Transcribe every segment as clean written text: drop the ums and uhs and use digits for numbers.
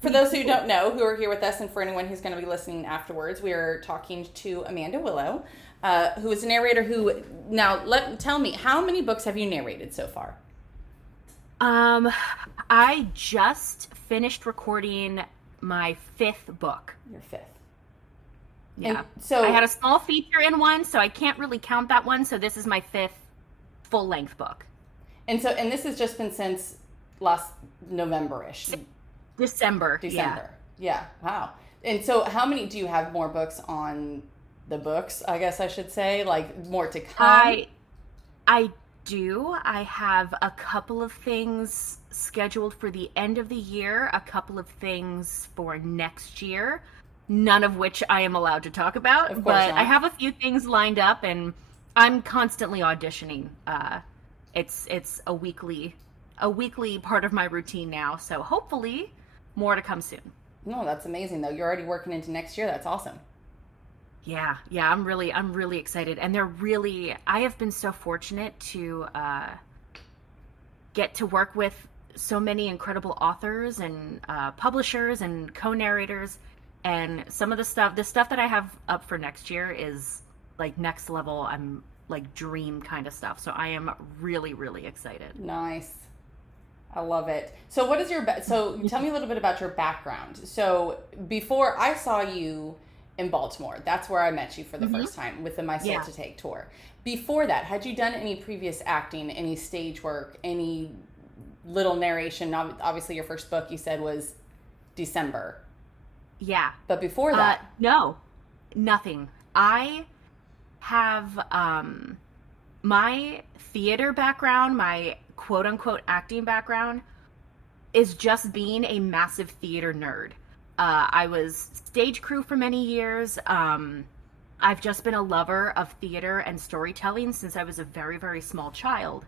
For those who don't know, who are here with us, and for anyone who's going to be listening afterwards, we are talking to Amanda Willow, who is a narrator who, now, tell me, how many books have you narrated so far? I just finished recording my 5th book. Your fifth. Yeah. And so I had a small feature in one, so I can't really count that one. So this is my 5th full-length book. And this has just been since last November-ish. December. Yeah. Wow. And so how many, do you have more books on the books, I guess I should say? Like, more to come? I do. I have a couple of things scheduled for the end of the year, a couple of things for next year, none of which I am allowed to talk about. Of course but not. I have a few things lined up, and I'm constantly auditioning. It's a weekly part of my routine now. So hopefully more to come soon. No, that's amazing though. You're already working into next year. That's awesome. Yeah, I'm really excited, and I have been so fortunate to get to work with so many incredible authors and publishers and co-narrators, and some of the stuff that I have up for next year is like next level. I'm like dream kind of stuff, so I am really excited. Nice. I love it. So what is so tell me a little bit about your background. So before I saw you in Baltimore, that's where I met you for the first time with the My Soul to Take tour. Before that, had you done any previous acting, any stage work, any little narration? Obviously your first book you said was December. Yeah. But before that? No, nothing. I have my theater background, my quote unquote acting background is just being a massive theater nerd. I was stage crew for many years. I've just been a lover of theater and storytelling since I was a very small child.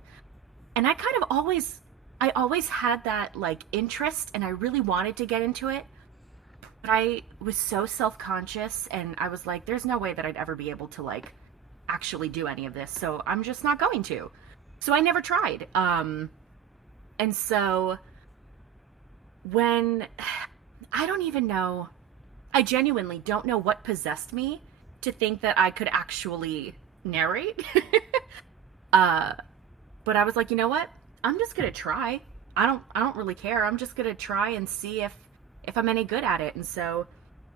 And I always had that like interest, and I really wanted to get into it. But I was so self-conscious, and I was like, there's no way that I'd ever be able to like actually do any of this. So I'm just not going to. So I never tried. And so when I genuinely don't know what possessed me to think that I could actually narrate. But I was like, you know what? I'm just going to try. I don't really care. I'm just going to try and see if I'm any good at it. And so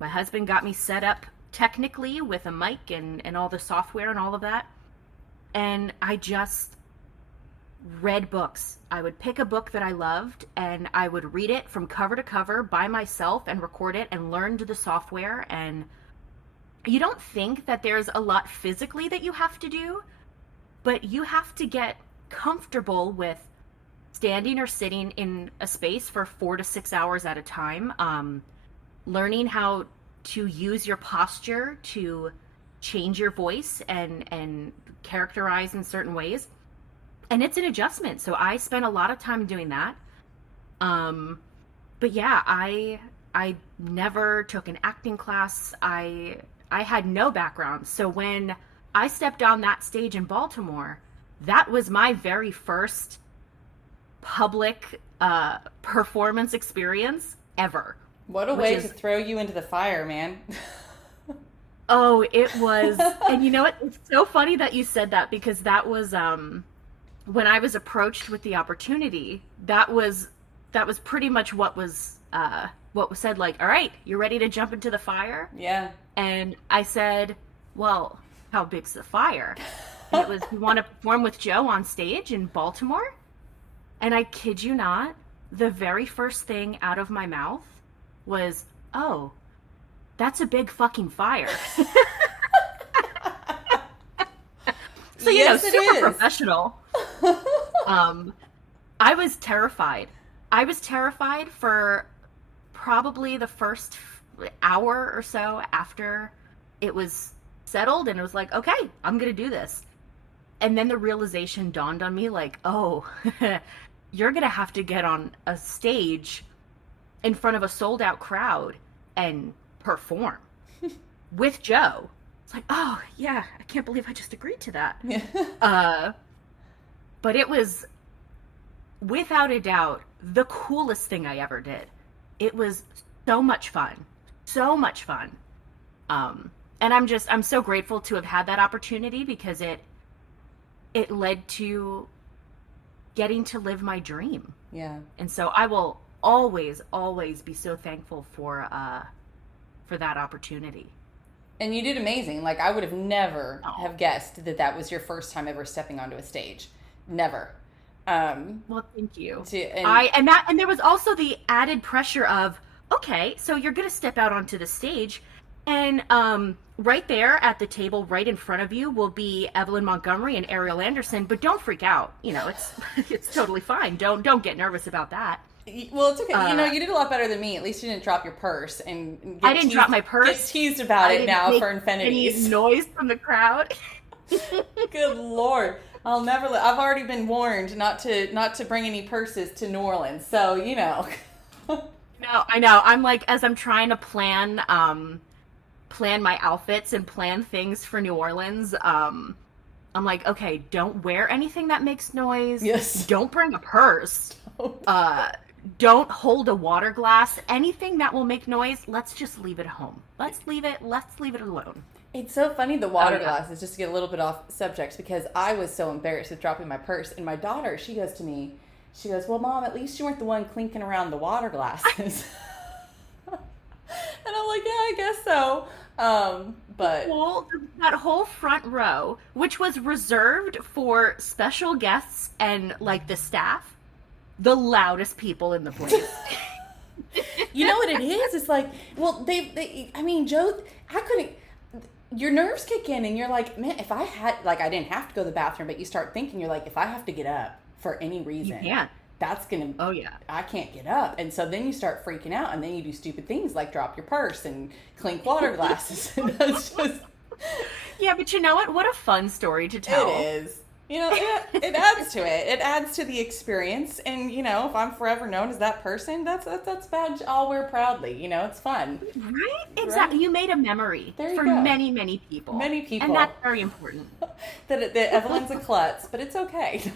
my husband got me set up technically with a mic and all the software and all of that. And I just read books. I would pick a book that I loved and I would read it from cover to cover by myself and record it and learn the software. And you don't think that there's a lot physically that you have to do, but you have to get comfortable with standing or sitting in a space for 4 to 6 hours at a time, learning how to use your posture to change your voice and characterize in certain ways. And it's an adjustment. So I spent a lot of time doing that. But yeah, I never took an acting class. I had no background. So when I stepped on that stage in Baltimore, that was my very first public performance experience ever. What a way to throw you into the fire, man. Oh, it was. And you know what? It's so funny that you said that, because that was when I was approached with the opportunity, that was pretty much what was said, like, all right, you're ready to jump into the fire? Yeah. And I said, well, how big's the fire? And it was, we want to perform with Joe on stage in Baltimore. And I kid you not, the very first thing out of my mouth was, oh, that's a big fucking fire. So, yes, super professional. I was terrified. I was terrified for probably the first hour or so after it was settled, and it was like, okay, I'm going to do this. And then the realization dawned on me, like, oh, you're going to have to get on a stage in front of a sold out crowd and perform with Joe. It's like, oh, yeah, I can't believe I just agreed to that. Yeah. But it was, without a doubt, the coolest thing I ever did. it was so much fun. So much fun. And I'm so grateful to have had that opportunity, because it led to getting to live my dream. Yeah. And so I will always, always be so thankful for that opportunity. And you did amazing. Like, I would have never have guessed that was your first time ever stepping onto a stage. Never. Well, thank you. And And there was also the added pressure of, okay, so you're going to step out onto the stage, and right there at the table right in front of you will be Evelyn Montgomery and Ariel Anderson, but don't freak out. You know, it's totally fine. Don't get nervous about that. Well, it's okay. You did a lot better than me. At least you didn't drop your purse and I didn't drop my purse. Get teased about it now for infinities. Any noise from the crowd. Good Lord. I'll never I've already been warned not to bring any purses to New Orleans. So, you know. No, I know. I'm like, as I'm trying to plan my outfits and plan things for New Orleans, I'm like, okay, don't wear anything that makes noise. Yes. Don't bring a purse. Don't hold a water glass. Anything that will make noise, let's just leave it home. Let's leave it alone. It's so funny, the water glasses, just to get a little bit off subject, because I was so embarrassed with dropping my purse. And my daughter, she goes to me, she goes, well, Mom, at least you weren't the one clinking around the water glasses. And I'm like, yeah, I guess so. But that whole front row, which was reserved for special guests and like the staff, the loudest people in the place. You know what it is? It's like, well, Joe, I couldn't. Your nerves kick in, and you're like, man, if I had, like, I didn't have to go to the bathroom, but you start thinking, you're like, if I have to get up for any reason, that's gonna. Oh yeah. I can't get up, and so then you start freaking out, and then you do stupid things like drop your purse and clink water glasses, and that's just. Yeah, but you know what? What a fun story to tell. It is. You know, it adds to it. It adds to the experience. And, you know, if I'm forever known as that person, that's badge I'll wear proudly. You know, it's fun. Right? Exactly. Right? You made a memory for many, many people. Many people. And that's very important. that Evelyn's a klutz, but it's okay.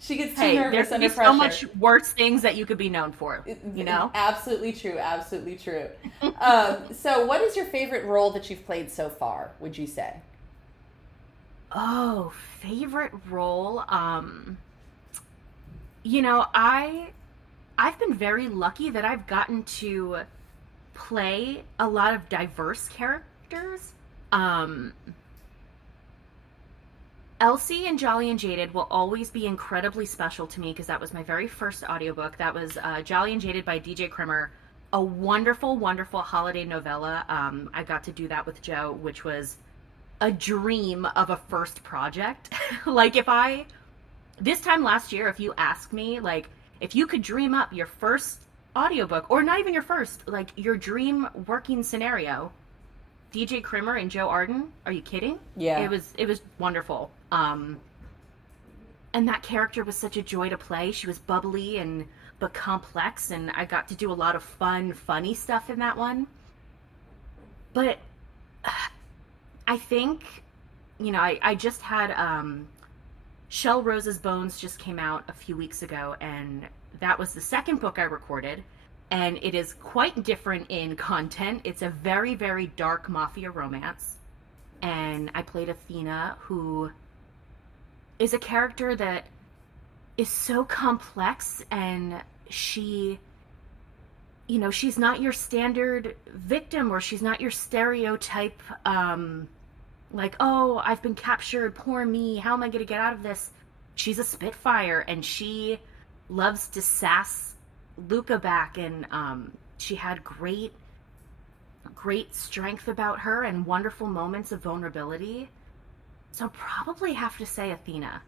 She gets too nervous under pressure. There's so much worse things that you could be known for, you know? Absolutely true. Absolutely true. So what is your favorite role that you've played so far, would you say? Oh, favorite role. You know, I've been very lucky that I've gotten to play a lot of diverse characters. Elsie and Jolly and Jaded will always be incredibly special to me, because that was my very first audiobook. That was Jolly and Jaded by DJ Krimmer. A wonderful, wonderful holiday novella. I got to do that with Joe, which was a dream of a first project. Like, this time last year, if you asked me, like, if you could dream up your first audiobook, or not even your first, like, your dream working scenario, DJ Krimmer and Joe Arden, are you kidding? Yeah. It was wonderful. And that character was such a joy to play. She was bubbly but complex, and I got to do a lot of funny stuff in that one. But I think, you know, I just had Shell Rose's Bones just came out a few weeks ago, and that was the second book I recorded, and it is quite different in content. It's a very, very dark mafia romance, and I played Athena, who is a character that is so complex, and she, you know, she's not your standard victim, or she's not your stereotype, like, oh, I've been captured, poor me, how am I going to get out of this? She's a Spitfire, and she loves to sass Luca back, and she had great strength about her and wonderful moments of vulnerability. So I'll probably have to say Athena.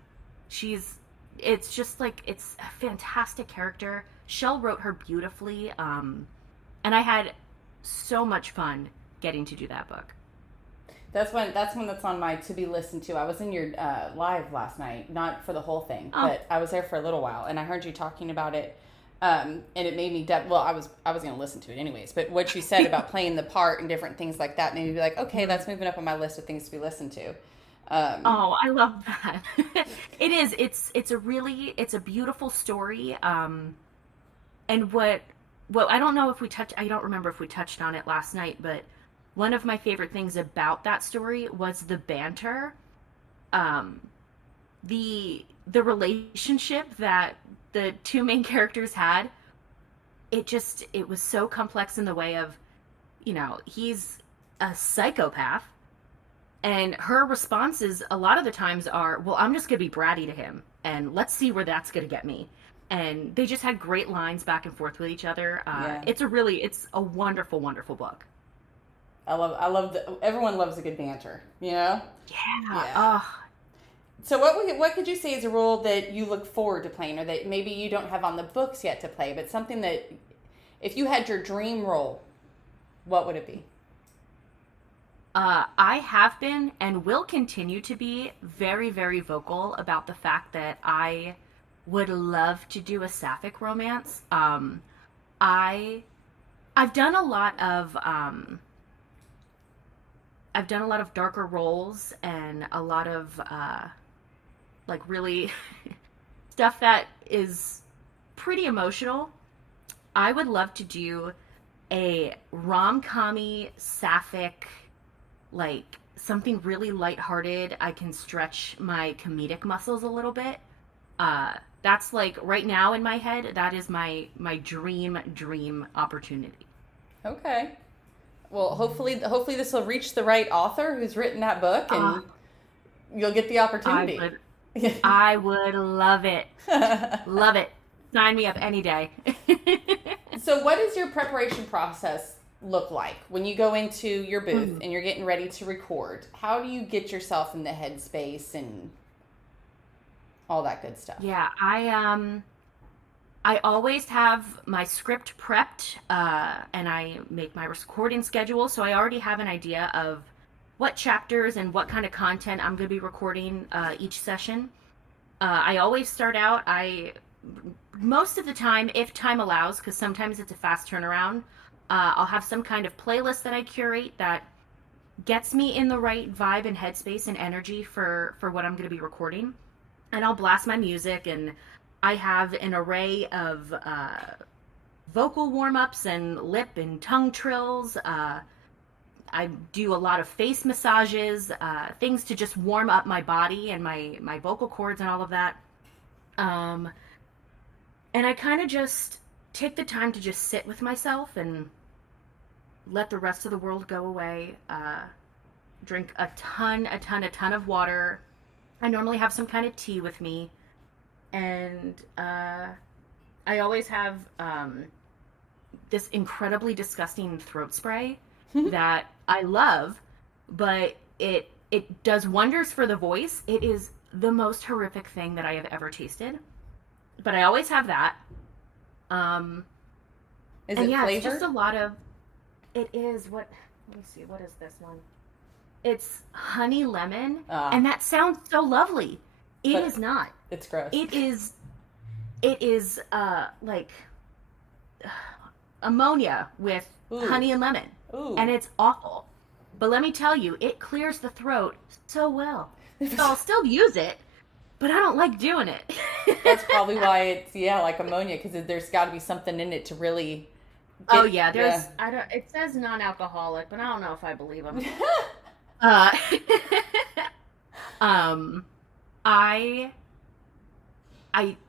It's just like, it's a fantastic character. Shell wrote her beautifully, and I had so much fun getting to do that book. That's one that's on my to be listened to. I was in your live last night, not for the whole thing, but I was there for a little while, and I heard you talking about it, and it made me well, I was going to listen to it anyways, but what you said about playing the part and different things like that made me be like, okay, that's moving up on my list of things to be listened to. I love that. It is. It's a beautiful story, and And what I don't know if I don't remember if we touched on it last night, but one of my favorite things about that story was the banter, um, the relationship that the two main characters had. It was so complex in the way of, he's a psychopath, and her responses a lot of the times are, well, I'm just gonna be bratty to him, and let's see where that's gonna get me. And they just had great lines back and forth with each other. Yeah. It's a wonderful, wonderful book. Everyone loves a good banter, Yeah. Yeah. So what could you say is a role that you look forward to playing, or that maybe you don't have on the books yet to play, but something that, if you had your dream role, what would it be? I have been and will continue to be very, very vocal about the fact that I would love to do a sapphic romance. I I've done a lot of darker roles and a lot of like really stuff that is pretty emotional. I would love to do a rom-commy sapphic, like something really lighthearted. I can stretch my comedic muscles a little bit. That's like right now in my head, that is my dream opportunity. Okay. Well, hopefully this will reach the right author who's written that book, and you'll get the opportunity. I would love it. Love it. Sign me up any day. So what does your preparation process look like when you go into your booth and you're getting ready to record? How do you get yourself in the headspace and all that good stuff? Yeah, I always have my script prepped, and I make my recording schedule, so I already have an idea of what chapters and what kind of content I'm going to be recording each session. I always start out, most of the time, if time allows, because sometimes it's a fast turnaround, I'll have some kind of playlist that I curate that gets me in the right vibe and headspace and energy for what I'm going to be recording. And I'll blast my music, and I have an array of vocal warm-ups and lip and tongue trills. I do a lot of face massages, things to just warm up my body and my vocal cords and all of that. And I kind of just take the time to just sit with myself and let the rest of the world go away. Drink a ton of water. I normally have some kind of tea with me. And I always have this incredibly disgusting throat spray that I love, but it does wonders for the voice. It is the most horrific thing that I have ever tasted. But I always have that. Is it flavored? It's just a lot of. It is what. Let me see. What is this one? It's honey lemon, and that sounds so lovely. It is not. It's gross. It is. Like ammonia with honey and lemon, and it's awful. But let me tell you, it clears the throat so well. So I'll still use it, but I don't like doing it. That's probably why it's like ammonia, because there's got to be something in it to really. There's. I don't. It says non-alcoholic, but I don't know if I believe them.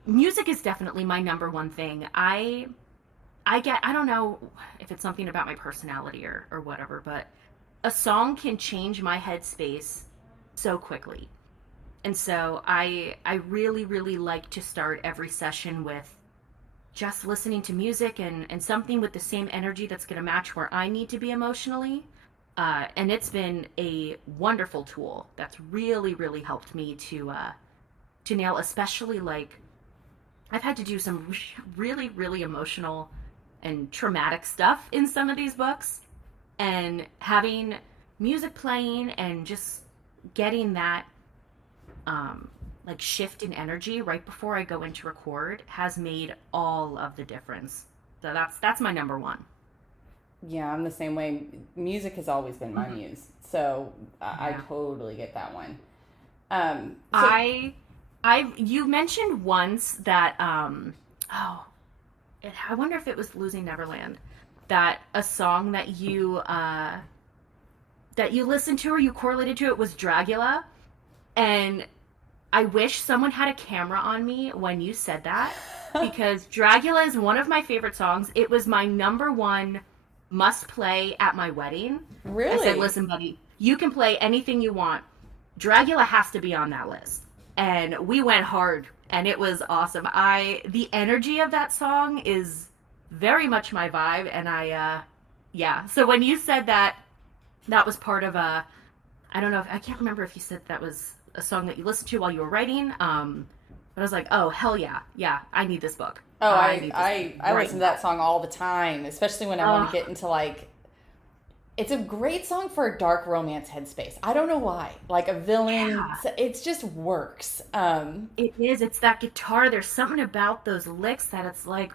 Music is definitely my number one thing. I don't know if it's something about my personality or whatever, but a song can change my headspace so quickly. And so I really, really like to start every session with just listening to music and something with the same energy that's going to match where I need to be emotionally. And it's been a wonderful tool that's really, really helped me to nail, especially like I've had to do some really, really emotional and traumatic stuff in some of these books, and having music playing and just getting that like shift in energy right before I go into record has made all of the difference. So that's my number one. Yeah, I'm the same way. Music has always been my muse, so I totally get that one. You mentioned once that I wonder if it was Losing Neverland, that a song that you listened to or you correlated to it was Dragula. And I wish someone had a camera on me when you said that, because Dragula is one of my favorite songs. It was my number one must play at my wedding. Really? I said, listen, buddy, you can play anything you want. Dragula has to be on that list. And we went hard, and it was awesome. The energy of that song is very much my vibe, and yeah. So when you said that was part of I don't know, I can't remember if you said that was a song that you listened to while you were writing, but I was like, oh, hell yeah, I need this book. Oh, I listen to that song all the time, especially when I want to get into, like, it's a great song for a dark romance headspace. I don't know why. Like a villain, it just works. It is. It's that guitar. There's something about those licks that it's like,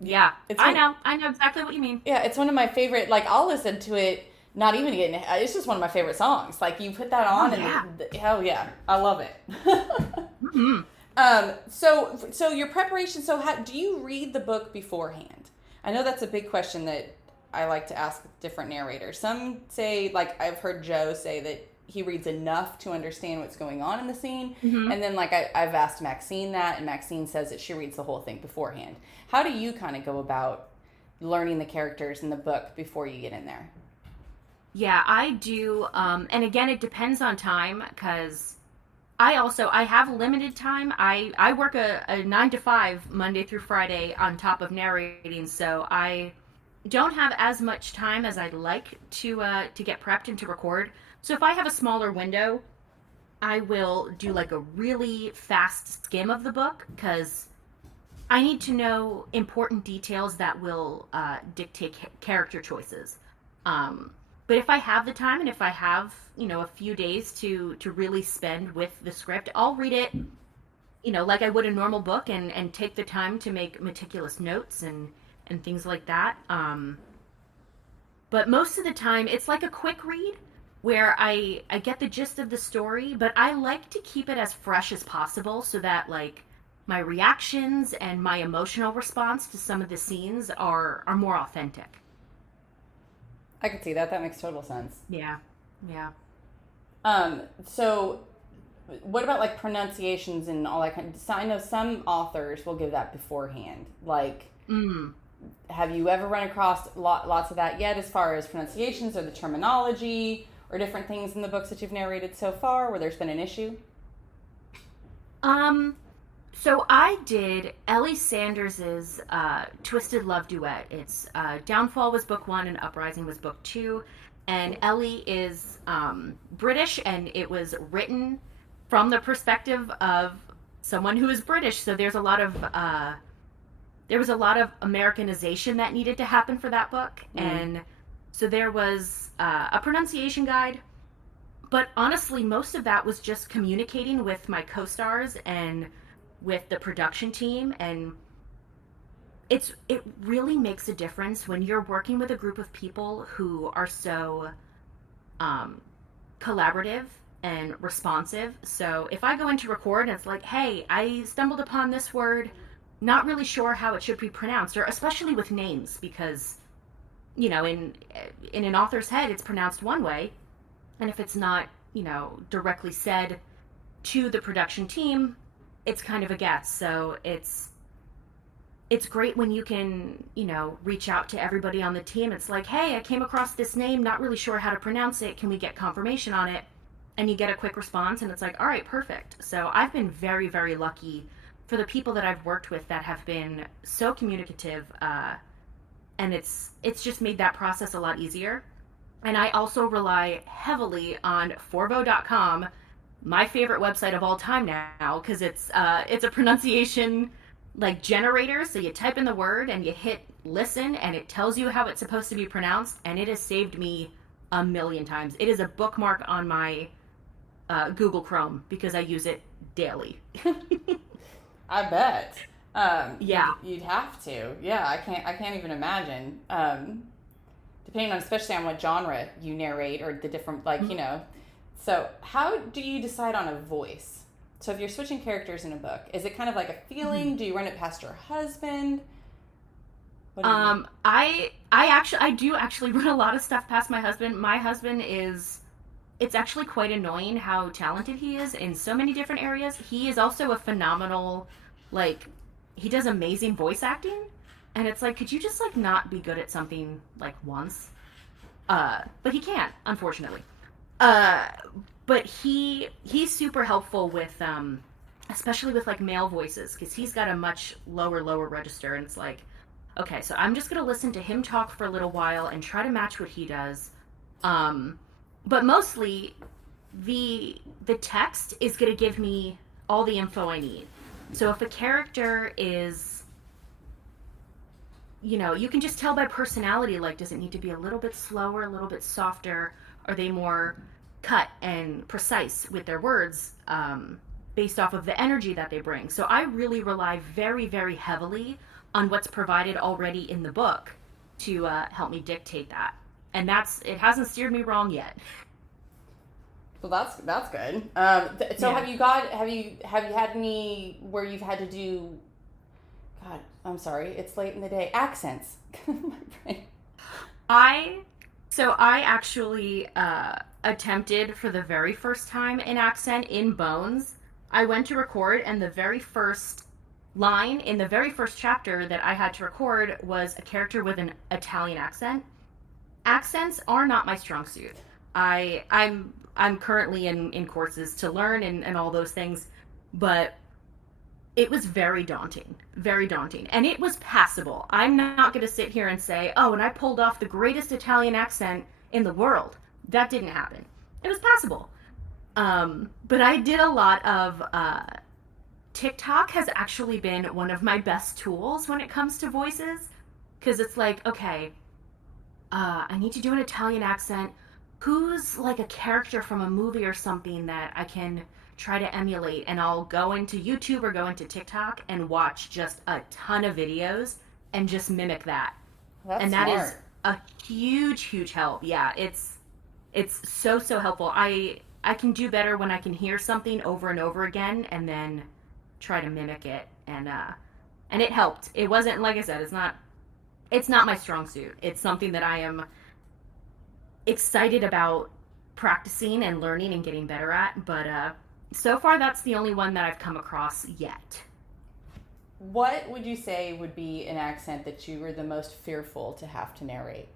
yeah. I know exactly what you mean. Yeah, it's one of my favorite, like, I'll listen to it, not even getting, it's just one of my favorite songs. Like, you put that on hell yeah, I love it. So your preparation, do you read the book beforehand? I know that's a big question that I like to ask different narrators. Some say, like, I've heard Joe say that he reads enough to understand what's going on in the scene. And then, like, I've asked Maxine that, and Maxine says that she reads the whole thing beforehand. How do you kind of go about learning the characters in the book before you get in there? Yeah, I do. And again, it depends on time, because I have limited time. I work a 9 to 5 Monday through Friday on top of narrating, so I don't have as much time as I'd like to get prepped and to record. So if I have a smaller window, I will do like a really fast skim of the book, because I need to know important details that will dictate character choices. But if I have the time, and if I have, a few days to really spend with the script, I'll read it, like I would a normal book, and take the time to make meticulous notes and things like that. But most of the time, it's like a quick read where I get the gist of the story, but I like to keep it as fresh as possible, so that, like, my reactions and my emotional response to some of the scenes are more authentic. I can see that. That makes total sense. Yeah. So what about, like, pronunciations and all that kind of, I know some authors will give that beforehand. Like, have you ever run across lots of that yet, as far as pronunciations or the terminology or different things in the books that you've narrated so far where there's been an issue? So I did Ellie Sanders's Twisted Love duet. It's Downfall was book 1 and Uprising was book 2. And Ellie is British, and it was written from the perspective of someone who is British. So there was a lot of Americanization that needed to happen for that book. And so there was a pronunciation guide. But honestly, most of that was just communicating with my co-stars and with the production team. And it really makes a difference when you're working with a group of people who are so collaborative and responsive. So if I go in to record and it's like, hey, I stumbled upon this word, not really sure how it should be pronounced, or especially with names, because, in an author's head, it's pronounced one way. And if it's not, directly said to the production team, it's kind of a guess. So it's great when you can, reach out to everybody on the team. It's like, hey, I came across this name, not really sure how to pronounce it. Can we get confirmation on it? And you get a quick response, and it's like, all right, perfect. So I've been very, very lucky for the people that I've worked with that have been so communicative, and it's just made that process a lot easier. And I also rely heavily on Forvo.com, my favorite website of all time now, because it's a pronunciation, like, generator. So you type in the word and you hit listen, and it tells you how it's supposed to be pronounced, and it has saved me a million times. It is a bookmark on my Google Chrome, because I use it daily. I bet. Yeah. You'd have to. Yeah, I can't even imagine. Depending on, especially on what genre you narrate, or the different, like, So how do you decide on a voice? So if you're switching characters in a book, is it kind of like a feeling? Do you run it past your husband? What do you think? I do actually run a lot of stuff past my husband. My husband is, it's actually quite annoying how talented he is in so many different areas. He is also a phenomenal, like, he does amazing voice acting, and it's like, could you just like not be good at something like once? But he can't, unfortunately. Uh, but he's super helpful with especially with like male voices because he's got a much lower register, and it's like, okay, so I'm just gonna listen to him talk for a little while and try to match what he does. Um, but mostly, the text is gonna give me all the info I need. So if a character is, you can just tell by personality, like, does it need to be a little bit slower, a little bit softer? Are they more cut and precise with their words, based off of the energy that they bring? So I really rely very, very heavily on what's provided already in the book to help me dictate that. And it hasn't steered me wrong yet. Well, that's good. So Yeah. have you had any where you've had to do? God, I'm sorry, it's late in the day. Accents. My brain. I I actually attempted for the very first time an accent in Bones. I went to record, and the very first line in the very first chapter that I had to record was a character with an Italian accent. Accents are not my strong suit. I'm currently in courses to learn and all those things, but it was very daunting, very daunting. And it was passable. I'm not going to sit here and say, oh, and I pulled off the greatest Italian accent in the world. That didn't happen. It was passable. But I did a lot of, TikTok has actually been one of my best tools when it comes to voices. Because it's like, okay, I need to do an Italian accent. Who's like a character from a movie or something that I can try to emulate? And I'll go into YouTube or go into TikTok and watch just a ton of videos and just mimic that. That's And that is smart. a huge help. Yeah, it's so helpful. I can do better when I can hear something over and over again and then try to mimic it, and it helped. It wasn't, like I said, it's not my strong suit. It's something that I am excited about practicing and learning and getting better at, but so far that's the only one that I've come across yet. What would you say would be an accent that you were the most fearful to have to narrate?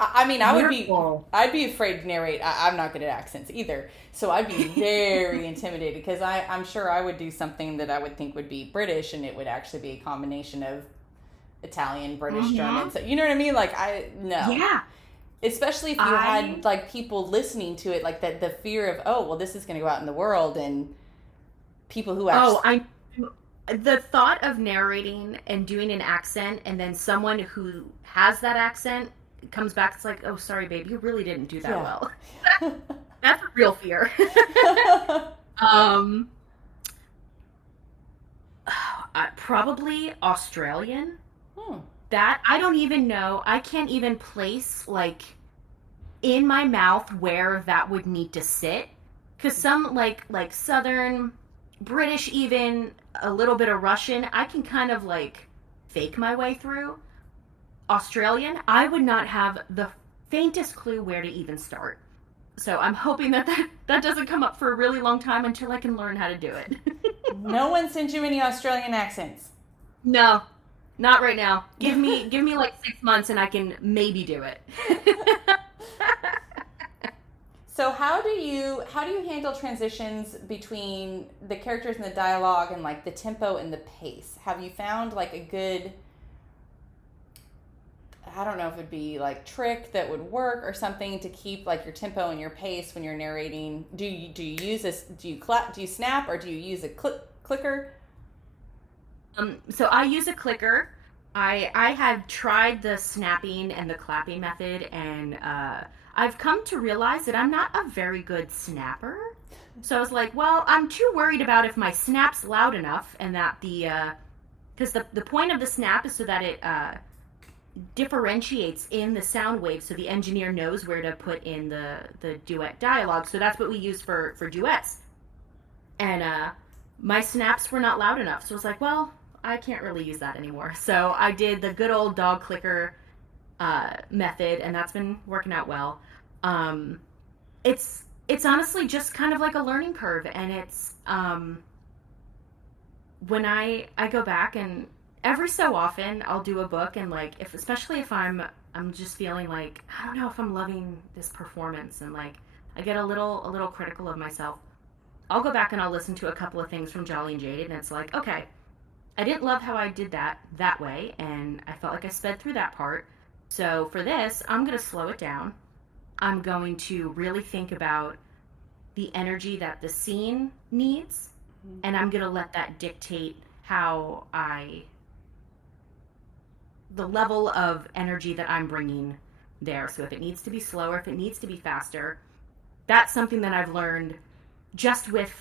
I mean, Wonderful. I'd be afraid to narrate. I'm not good at accents either, so I'd be very intimidated because I'm sure I would do something that I would think would be British, and it would actually be a combination of Italian, British, German. So you know what I mean? Like no. Yeah. Especially if you had like people listening to it, like the fear of, oh, well, this is going to go out in the world, and people who actually. The thought of narrating and doing an accent, and then someone who has that accent comes back, it's like, oh, sorry, babe, you really didn't do that well. That's a real fear. um, Probably Australian. That I don't even know. I can't even place like in my mouth where that would need to sit, because some like Southern British, even a little bit of Russian, I can kind of like fake my way through. Australian, I would not have the faintest clue where to even start. So I'm hoping that doesn't come up for a really long time until I can learn how to do it. No one sent you any Australian accents. No, not right now. Give me like 6 months and I can maybe do it. So how do you handle transitions between the characters and the dialogue and like the tempo and the pace? Have you found like a good, I don't know if it'd be like trick that would work or something to keep like your tempo and your pace when you're narrating? Do you use this? Do you snap, or do you use a clicker? So I use a clicker. I have tried the snapping and the clapping method, and I've come to realize that I'm not a very good snapper. So I was like, well, I'm too worried about if my snap's loud enough, and that because the point of the snap is so that it differentiates in the sound wave, so the engineer knows where to put in the duet dialogue. So that's what we use for duets. And my snaps were not loud enough. So I was like, well, I can't really use that anymore. So I did the good old dog clicker method, and that's been working out well. Um, it's honestly just kind of like a learning curve, and it's when I go back, and every so often I'll do a book, and like if especially if I'm just feeling like I don't know if I'm loving this performance, and like I get a little critical of myself. I'll go back and I'll listen to a couple of things from Jolly and Jaded, and it's like, okay, I didn't love how I did that way, and I felt like I sped through that part. So for this, I'm going to slow it down. I'm going to really think about the energy that the scene needs, and I'm going to let that dictate how the level of energy that I'm bringing there. So if it needs to be slower, if it needs to be faster, that's something that I've learned just with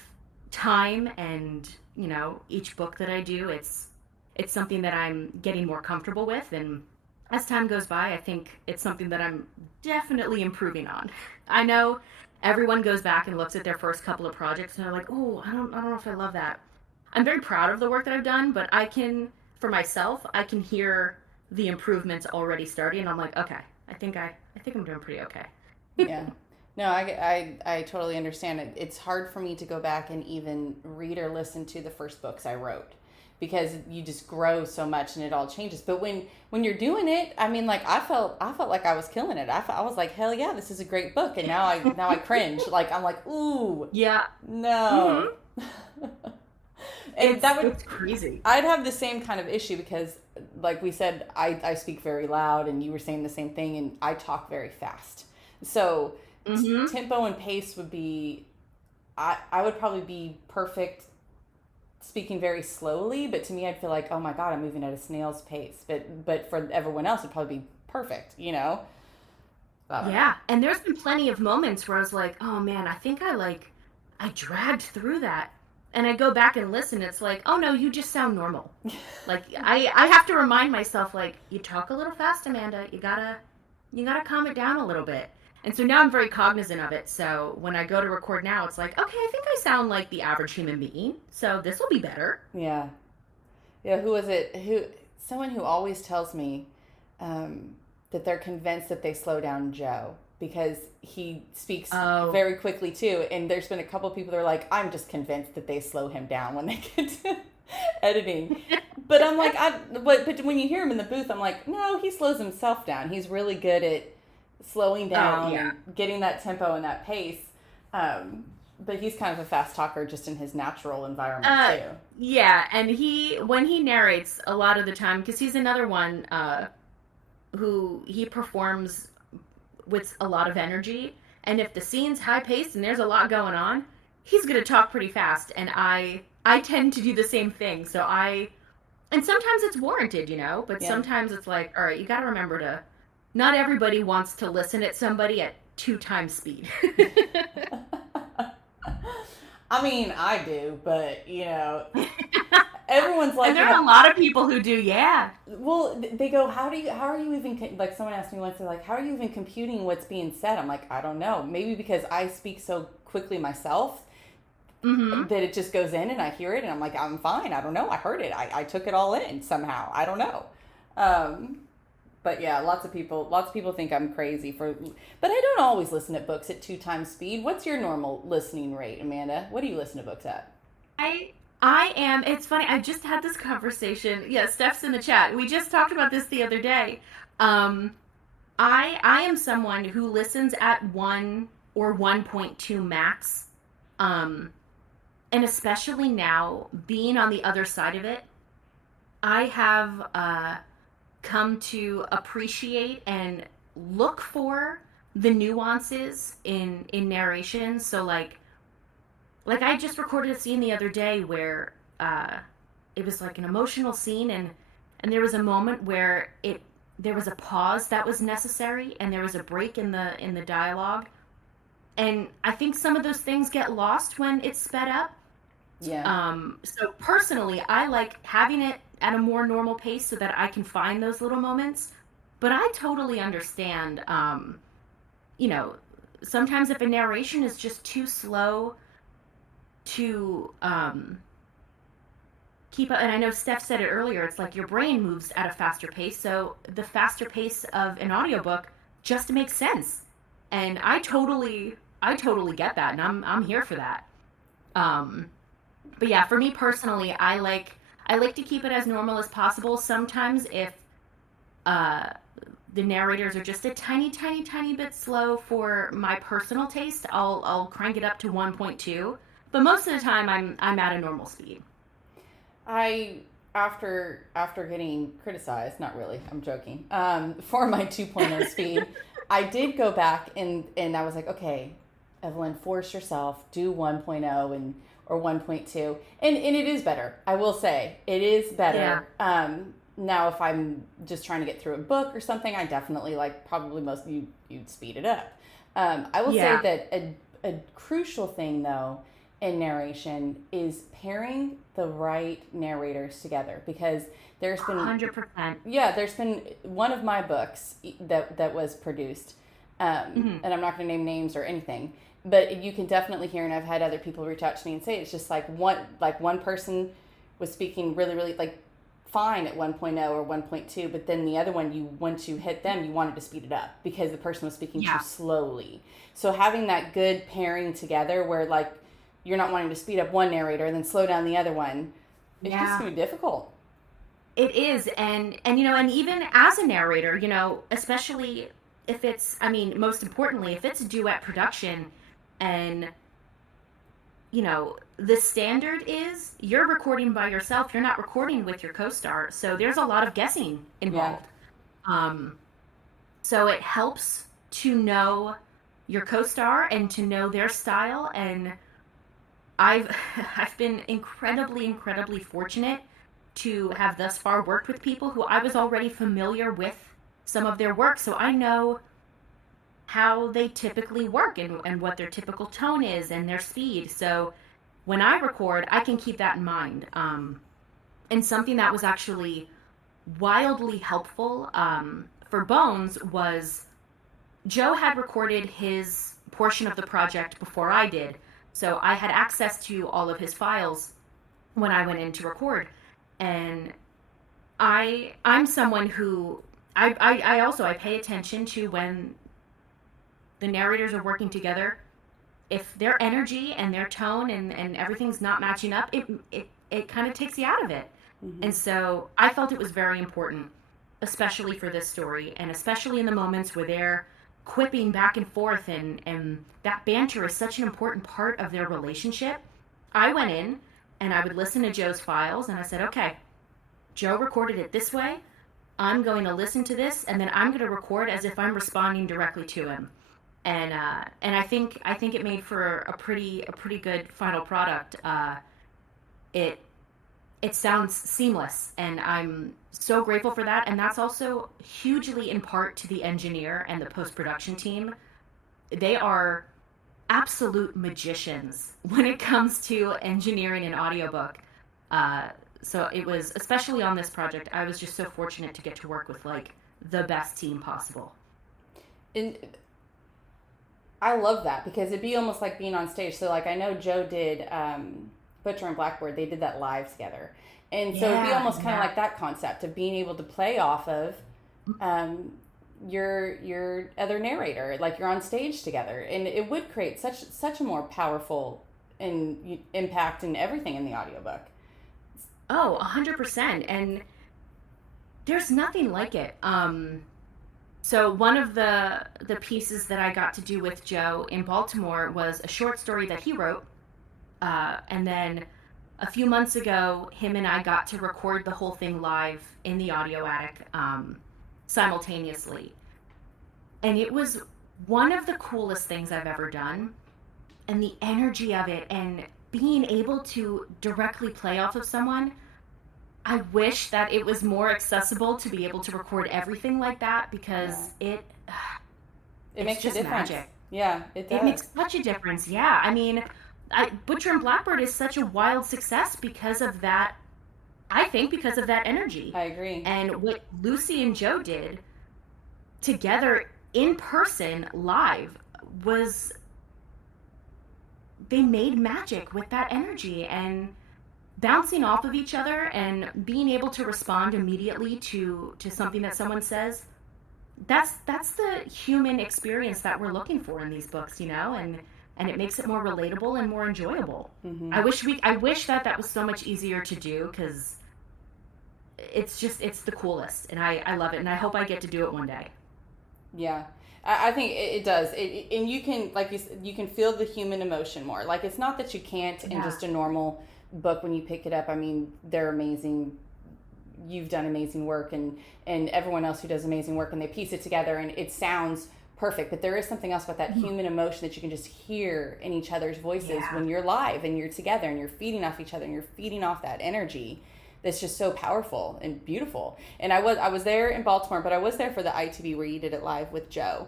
time, and each book that I do, it's something that I'm getting more comfortable with, and as time goes by, I think it's something that I'm definitely improving on. I know everyone goes back and looks at their first couple of projects and they're like, oh, I don't know if I love that. I'm very proud of the work that I've done, but for myself, I can hear the improvements already starting, and I'm like, okay, I think I'm doing pretty okay. Yeah. No, I totally understand it. It's hard for me to go back and even read or listen to the first books I wrote, because you just grow so much and it all changes. But when you're doing it, I mean, like I felt like I was killing it. I was like, hell yeah, this is a great book. And now I cringe. Like I'm like, ooh, yeah, no. Mm-hmm. And it's crazy. I'd have the same kind of issue because, like we said, I speak very loud, and you were saying the same thing, and I talk very fast. So tempo and pace would be, I would probably be perfect speaking very slowly, but to me I'd feel like, oh my god, I'm moving at a snail's pace. But for everyone else it'd probably be perfect, Yeah, and there's been plenty of moments where I was like, oh man, I think I dragged through that. And I go back and listen, it's like, oh no, you just sound normal. Like I have to remind myself, like, you talk a little fast, Amanda. You gotta calm it down a little bit. And so now I'm very cognizant of it. So when I go to record now, it's like, okay, I think I sound like the average human being. So this will be better. Yeah. Yeah, who was it? Someone who always tells me that they're convinced that they slow down Joe because he speaks very quickly too. And there's been a couple of people that are like, I'm just convinced that they slow him down when they get to editing. But I'm like, but when you hear him in the booth, I'm like, no, he slows himself down. He's really good at slowing down and getting that tempo and that pace. But he's kind of a fast talker just in his natural environment too. Yeah, and when he narrates a lot of the time, because he's another one who he performs with a lot of energy, and if the scene's high paced and there's a lot going on, he's gonna talk pretty fast, and I tend to do the same thing. So and sometimes it's warranted, but sometimes it's like, all right, you got to remember to. Not everybody wants to listen at somebody at 2 times speed. I mean, I do, but everyone's like. And there are a lot of people who do, yeah. Well, they go, how are you even, like someone asked me once, they're like, how are you even computing what's being said? I'm like, I don't know. Maybe because I speak so quickly myself that it just goes in and I hear it and I'm like, I'm fine. I don't know. I heard it. I took it all in somehow. I don't know. But yeah, lots of people think I'm crazy but I don't always listen to books at 2 times speed. What's your normal listening rate, Amanda? What do you listen to books at? I am. It's funny. I just had this conversation. Yeah, Steph's in the chat. We just talked about this the other day. I am someone who listens at 1 or 1.2 max. And especially now, being on the other side of it, I have come to appreciate and look for the nuances in narration. So like I just recorded a scene the other day where it was like an emotional scene, and there was a moment where there was a pause that was necessary, and there was a break in the dialogue, and I think some of those things get lost when it's sped up. Yeah. So personally, I like having it at a more normal pace so that I can find those little moments. But I totally understand, sometimes if a narration is just too slow to keep up. And I know Steph said it earlier, it's like your brain moves at a faster pace, so the faster pace of an audiobook just makes sense. And I totally get that, and I'm here for that. But yeah, for me personally, I like to keep it as normal as possible. Sometimes if the narrators are just a tiny bit slow for my personal taste, I'll crank it up to 1.2. But most of the time, I'm at a normal speed. After getting criticized, not really, I'm joking, for my 2.0 speed, I did go back and I was like, okay, Evelyn, force yourself, do 1.0 or 1.2, and it is better. I will say it is better. Yeah. Now, if I'm just trying to get through a book or something, I definitely, like probably most of you'd speed it up. I will say that a crucial thing though in narration is pairing the right narrators together, because there's been 100%. Yeah, there's been one of my books that was produced, and I'm not going to name names or anything, but you can definitely hear, and I've had other people reach out to me and say it's just like one person was speaking really, really like fine at 1.0 or 1.2, but then the other one, once you hit them, you wanted to speed it up because the person was speaking too slowly. So having that good pairing together where like you're not wanting to speed up one narrator and then slow down the other one, it's just going to be difficult. It is. And even as a narrator, especially if it's, most importantly, if it's a duet production and, the standard is you're recording by yourself, you're not recording with your co-star. So there's a lot of guessing involved. Yeah. So it helps to know your co-star and to know their style. And I've been incredibly fortunate to have thus far worked with people who I was already familiar with some of their work. So I know how they typically work and what their typical tone is and their speed. So when I record, I can keep that in mind. And something that was actually wildly helpful for Bones was Joe had recorded his portion of the project before I did. So I had access to all of his files when I went in to record. And I'm someone who I pay attention to when the narrators are working together. If their energy and their tone and everything's not matching up, it kind of takes you out of it. Mm-hmm. And so I felt it was very important, especially for this story, and especially in the moments where they're quipping back and forth and that banter is such an important part of their relationship. I went in and I would listen to Joe's files and I said, okay, Joe recorded it this way. I'm going to listen to this and then I'm going to record as if I'm responding directly to him. And I think it made for a pretty good final product. It sounds seamless, and I'm so grateful for that. And that's also hugely in part to the engineer and the post-production team. They are absolute magicians when it comes to engineering an audiobook. So it was, especially on this project, I was just so fortunate to get to work with like the best team possible. And I love that because it'd be almost like being on stage. So like I know Joe did Butcher and Blackboard, they did that live together. And so it'd be almost kind of like that concept of being able to play off of your other narrator, like you're on stage together. And it would create such a more powerful impact in everything in the audiobook. Oh, 100%. And there's nothing like it. So one of the pieces that I got to do with Joe in Baltimore was a short story that he wrote. And then a few months ago, him and I got to record the whole thing live in the audio attic simultaneously. And it was one of the coolest things I've ever done. And the energy of it and being able to directly play off of someone, I wish that it was more accessible to be able to record everything like that because it makes a difference. Magic. Yeah, it does. It makes such a difference. Yeah, I mean, Butcher and Blackbird is such a wild success because of that. I think because of that energy. I agree. And what Lucy and Joe did together in person live was they made magic with that energy, and bouncing off of each other and being able to respond immediately to something that someone says, that's the human experience that we're looking for in these books, and it makes it more relatable and more enjoyable. Mm-hmm. I wish that was so much easier to do, because it's the coolest, and I love it, and I hope I get to do it one day. Yeah. I think it does. And you can, like you said, you can feel the human emotion more. Like, it's not that you can't in just a normal book when you pick it up. I mean, they're amazing. You've done amazing work, and everyone else who does amazing work, and they piece it together and it sounds perfect. But there is something else about that human emotion that you can just hear in each other's voices when you're live and you're together and you're feeding off each other and you're feeding off that energy. That's just so powerful and beautiful. And I was there in Baltimore, but I was there for the ITB where you did it live with Joe.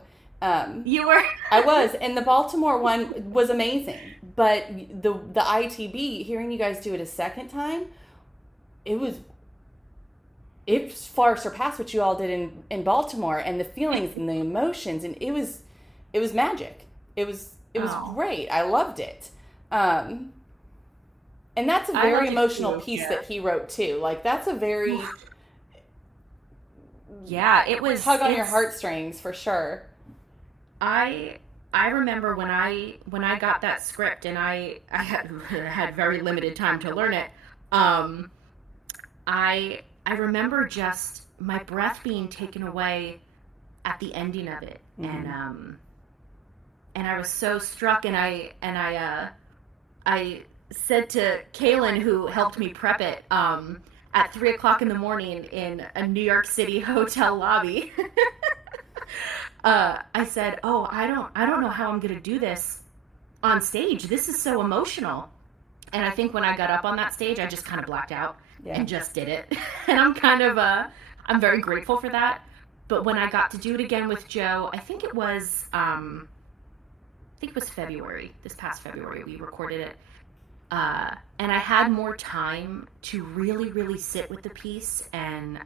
You were? I was, and the Baltimore one was amazing. But the ITB, hearing you guys do it a second time, it far surpassed what you all did in Baltimore, and the feelings and the emotions, and it was magic. It was great. I loved it. And that's a very emotional piece that he wrote too. Like, that's a very it was tug on your heartstrings for sure. I remember when I got that script, and I had very limited time to learn it. I remember just my breath being taken away at the ending of it, and I was so struck, and I said to Kaylin, who helped me prep it, at 3:00 in the morning in a New York City hotel lobby. I said, "Oh, I don't know how I'm going to do this on stage. This is so emotional." And I think when I got up on that stage, I just kind of blacked out and just did it. And I'm very grateful for that. But when I got to do it again with Joe, I think it was February. This past February, we recorded it. And I had more time to really, really sit with the piece and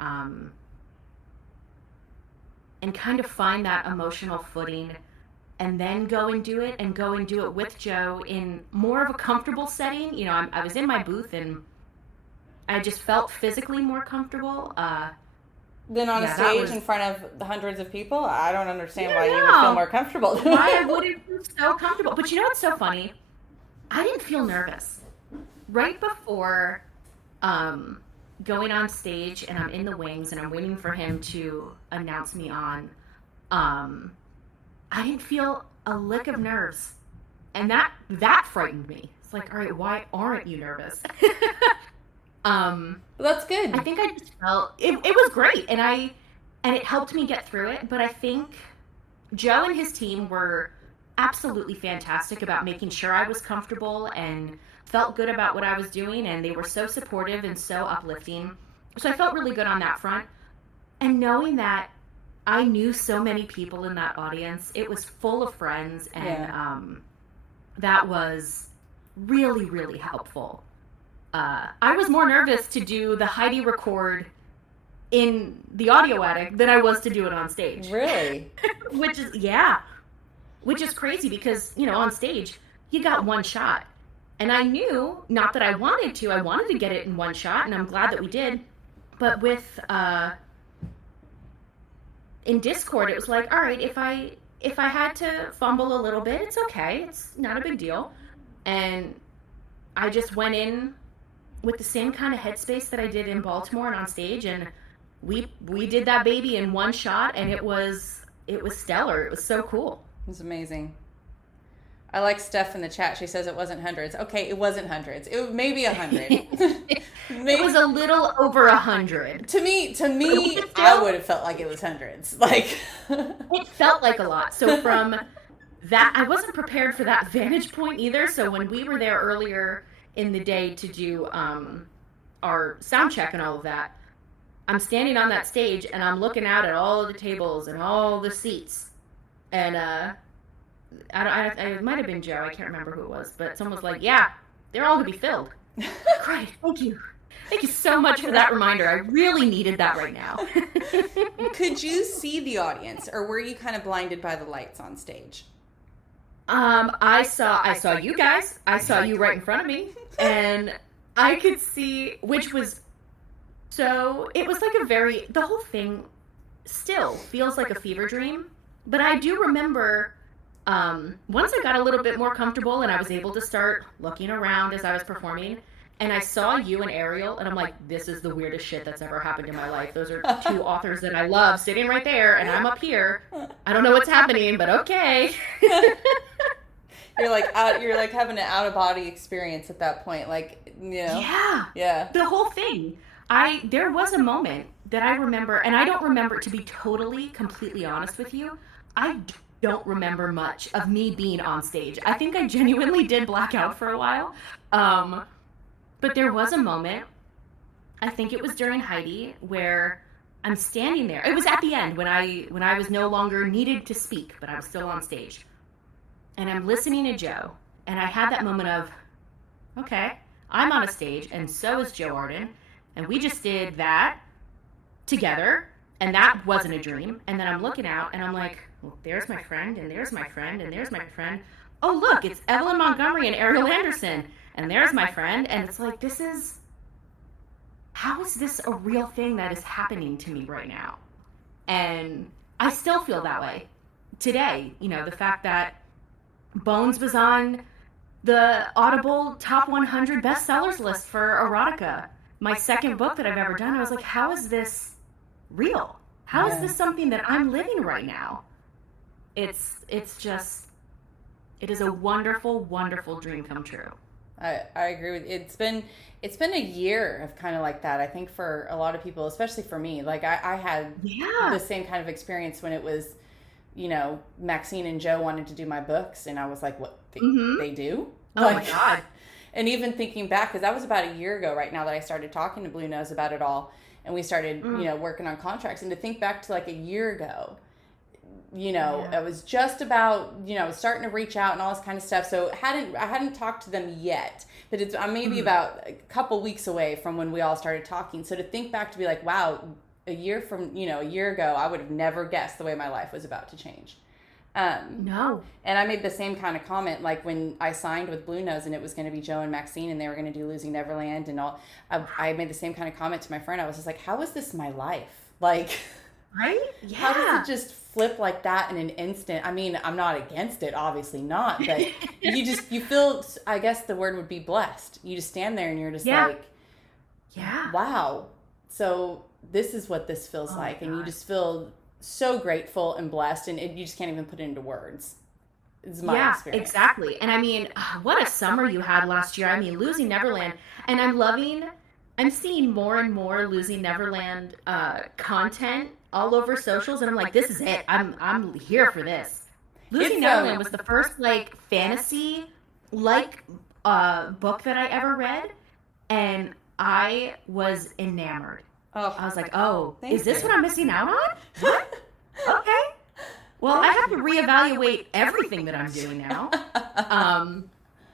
kind of find that emotional footing, and then go and do it with Joe in more of a comfortable setting. I was in my booth, and I just felt physically more comfortable. Then on a stage in front of the hundreds of people, I don't understand why you would feel more comfortable. Why I wouldn't feel so comfortable. But you know what's so funny? I didn't feel nervous. Right before going on stage, and I'm in the wings, and I'm waiting for him to announce me on, I didn't feel a lick of nerves. And that frightened me. It's like, all right, why aren't you nervous? That's good. I think I just felt it was great, and it helped me get through it. But I think Joe and his team were absolutely fantastic about making sure I was comfortable and felt good about what I was doing, and they were so supportive and so uplifting. So I felt really good on that front. And knowing that I knew so many people in that audience, it was full of friends, and that was really, really helpful. I was more nervous to do the Heidi record in the audio attic than I was to do it on stage. Really? Which is crazy, because, on stage, you got one shot. And I knew, not that I wanted to get it in one shot, and I'm glad that we did. But with, in Discord, it was like, all right, if I had to fumble a little bit, it's okay. It's not a big deal. And I just went in with the same kind of headspace that I did in Baltimore and on stage, and we did that baby in one shot, and it was stellar. It was so cool. It was amazing. I like Steph in the chat. She says it wasn't hundreds. Okay, it wasn't hundreds. It was maybe 100. It was a little over 100. To me, I would have felt like it was hundreds. Like, it felt like a lot. So from that, I wasn't prepared for that vantage point either. So when we were there earlier in the day to do our sound check and all of that, I'm standing on that stage, and I'm looking out at all of the tables and all the seats, and it might have been Joe, I can't remember who it was, but someone was like, yeah, they're all going to be filled. Great, thank you. Thank you so much for that reminder. I really needed that right now. Could you see the audience, or were you kind of blinded by the lights on stage? I saw you guys. I saw you right in front of me, and I could see, which was so, it was like the whole thing still feels like a fever dream, but I do remember once I got a little bit more comfortable and I was able to start looking around as I was performing, and I saw you and Ariel, and I'm like, this is the weirdest shit that's ever happened in my life. Those are two authors that I love sitting right there, and I'm up here. I don't know what's happening, but okay. You're like having an out of body experience at that point, like, you know. Yeah. The whole thing. There was a moment that I remember, and I don't remember, to be totally, completely honest with you, I don't remember much of me being on stage. I think I genuinely did black out for a while. But there was a moment, I think it was during Heidi, where I'm standing there. It was at the end when I was no longer needed to speak, but I was still on stage. And I'm listening to Joe, and I had that moment of, okay, I'm on a stage, and so is Joe Arden, and we just did that together, and that wasn't a dream. And then I'm looking out, and I'm like, well, there's my friend, and there's my friend, and there's my friend. Oh, look, it's Evelyn Montgomery and Ariel Anderson, and there's my friend. And it's like, how is this a real thing that is happening to me right now? And I still feel that way today. You know, the fact that Bones was on the Audible Top 100 bestsellers list for erotica, my second book that I've ever done. I was like, how is this real? How is this something that I'm living right now? It's just, it is a wonderful, wonderful dream come true. I agree with it's been a year of kind of like that, I think, for a lot of people, especially for me. Like I had the same kind of experience when it was, you know, Maxine and Joe wanted to do my books, and I was like, what, they do? Oh my God. And even thinking back, because that was about a year ago right now that I started talking to Blue Nose about it all, and we started, you know, working on contracts. And to think back to like a year ago, you know, it was just about, you know, starting to reach out and all this kind of stuff. So I hadn't talked to them yet, but I'm maybe about a couple weeks away from when we all started talking. So to think back to be like, wow, a year ago, I would have never guessed the way my life was about to change. No. And I made the same kind of comment, like when I signed with Blue Nose and it was going to be Joe and Maxine and they were going to do Losing Neverland and all. I made the same kind of comment to my friend. I was just like, how is this my life? Like, right? Yeah. How does it just flip like that in an instant? I mean, I'm not against it, obviously not, but you feel, I guess the word would be blessed. You just stand there and you're just like, wow. So this is what this feels like. And you just feel so grateful and blessed, and you just can't even put it into words. It's my experience. Exactly. And I mean, what a summer you had last year. I mean, Losing Neverland. And I'm seeing more and more Losing Neverland content all over socials, and I'm like, this is it. I'm here for this. Losing Neverland was the first like fantasy like book that I ever read, and I was enamored. Oh, I was like, oh, is this what I'm missing out on? What? Okay. Well, I have to reevaluate everything that I'm doing now.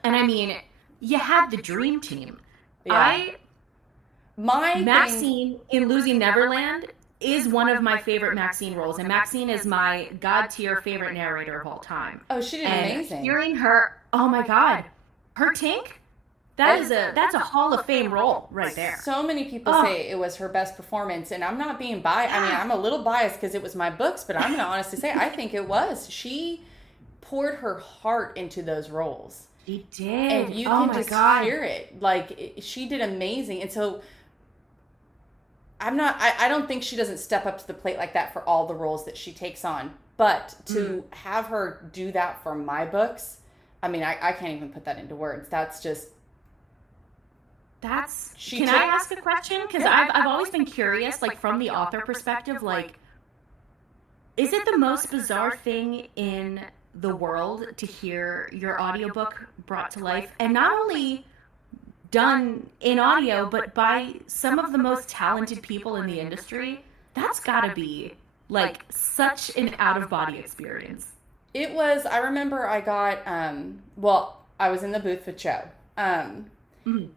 And I mean, you had the dream team. Yeah. Maxine in Losing Neverland is one of my favorite Maxine roles, and Maxine is my god tier favorite narrator of all time. Oh, she did amazing. Hearing her, oh my God, her Tink. That's a Hall of Fame role right there. So many people say it was her best performance, and I'm not being biased. I mean, I'm a little biased because it was my books, but I'm going to honestly say I think it was. She poured her heart into those roles. She did. And you can just hear it. Like, she did amazing. And so I don't think she doesn't step up to the plate like that for all the roles that she takes on. But to have her do that for my books, I mean, I can't even put that into words. That's just... Can I ask a question? Because I've always been curious, like from the author perspective, like, is it the most bizarre thing in the world to hear your audiobook brought to life, and not only done in audio, but by some of the most talented people in the industry? That's gotta be like such an out-of-body experience. It was. I remember I got I was in the booth with Joe.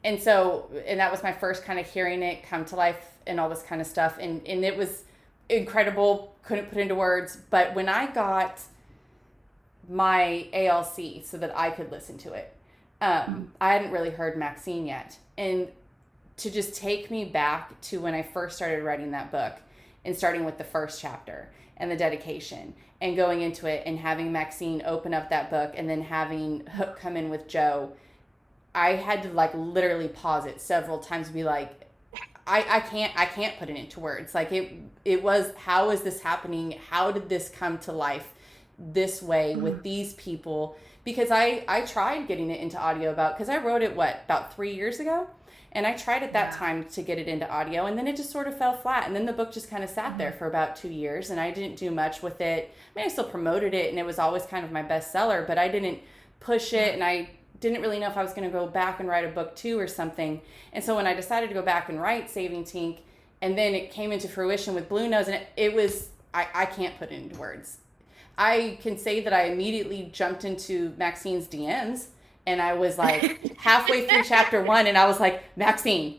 And so, and that was my first kind of hearing it come to life and all this kind of stuff. And it was incredible. Couldn't put into words. But when I got my ALC so that I could listen to it, I hadn't really heard Maxine yet. And to just take me back to when I first started writing that book and starting with the first chapter and the dedication and going into it and having Maxine open up that book and then having Hook come in with Joe, I had to like literally pause it several times and be like, I can't put it into words. Like it was, how is this happening? How did this come to life this way with these people? Because I tried getting it into audio because I wrote it, about 3 years ago? And I tried at that time to get it into audio, and then it just sort of fell flat. And then the book just kind of sat there for about 2 years, and I didn't do much with it. I mean, I still promoted it, and it was always kind of my bestseller, but I didn't push it, and I didn't really know if I was going to go back and write a book 2 or something. And so when I decided to go back and write Saving Tink, and then it came into fruition with Blue Nose, and it was, I can't put it into words. I can say that I immediately jumped into Maxine's DMs, and I was like halfway through chapter 1, and I was like, Maxine,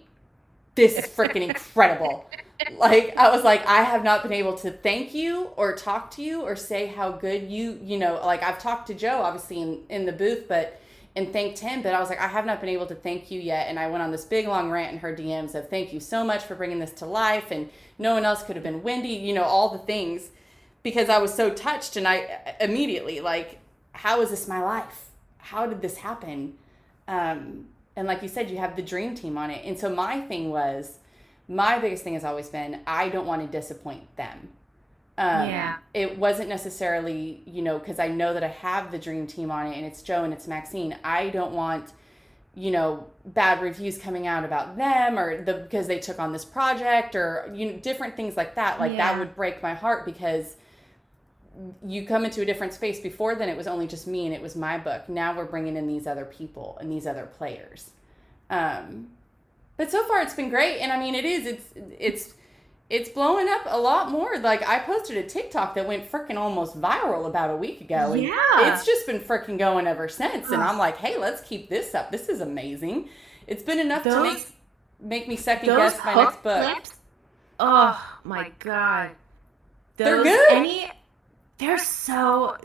this is freaking incredible. Like, I was like, I have not been able to thank you or talk to you or say how good you know, like I've talked to Joe obviously in the booth, and thanked him, but I was like, I have not been able to thank you yet. And I went on this big long rant in her DMs of thank you so much for bringing this to life, and no one else could have been Wendy, you know, all the things, because I was so touched. And I immediately, like, how is this my life? How did this happen? And like you said, you have the dream team on it. And so my biggest thing has always been, I don't want to disappoint them. It wasn't necessarily, you know, because I know that I have the dream team on it and it's Joe and it's Maxine. I don't want, you know, bad reviews coming out about them or because they took on this project or, you know, different things like that. Like that would break my heart, because you come into a different space. Before then it was only just me and it was my book. Now we're bringing in these other people and these other players. But so far it's been great. And I mean, it's blowing up a lot more. Like, I posted a TikTok that went freaking almost viral about a week ago. And it's just been freaking going ever since. And I'm like, hey, let's keep this up. This is amazing. It's been enough to make me second guess my next book. Clips? Oh my God. They're good.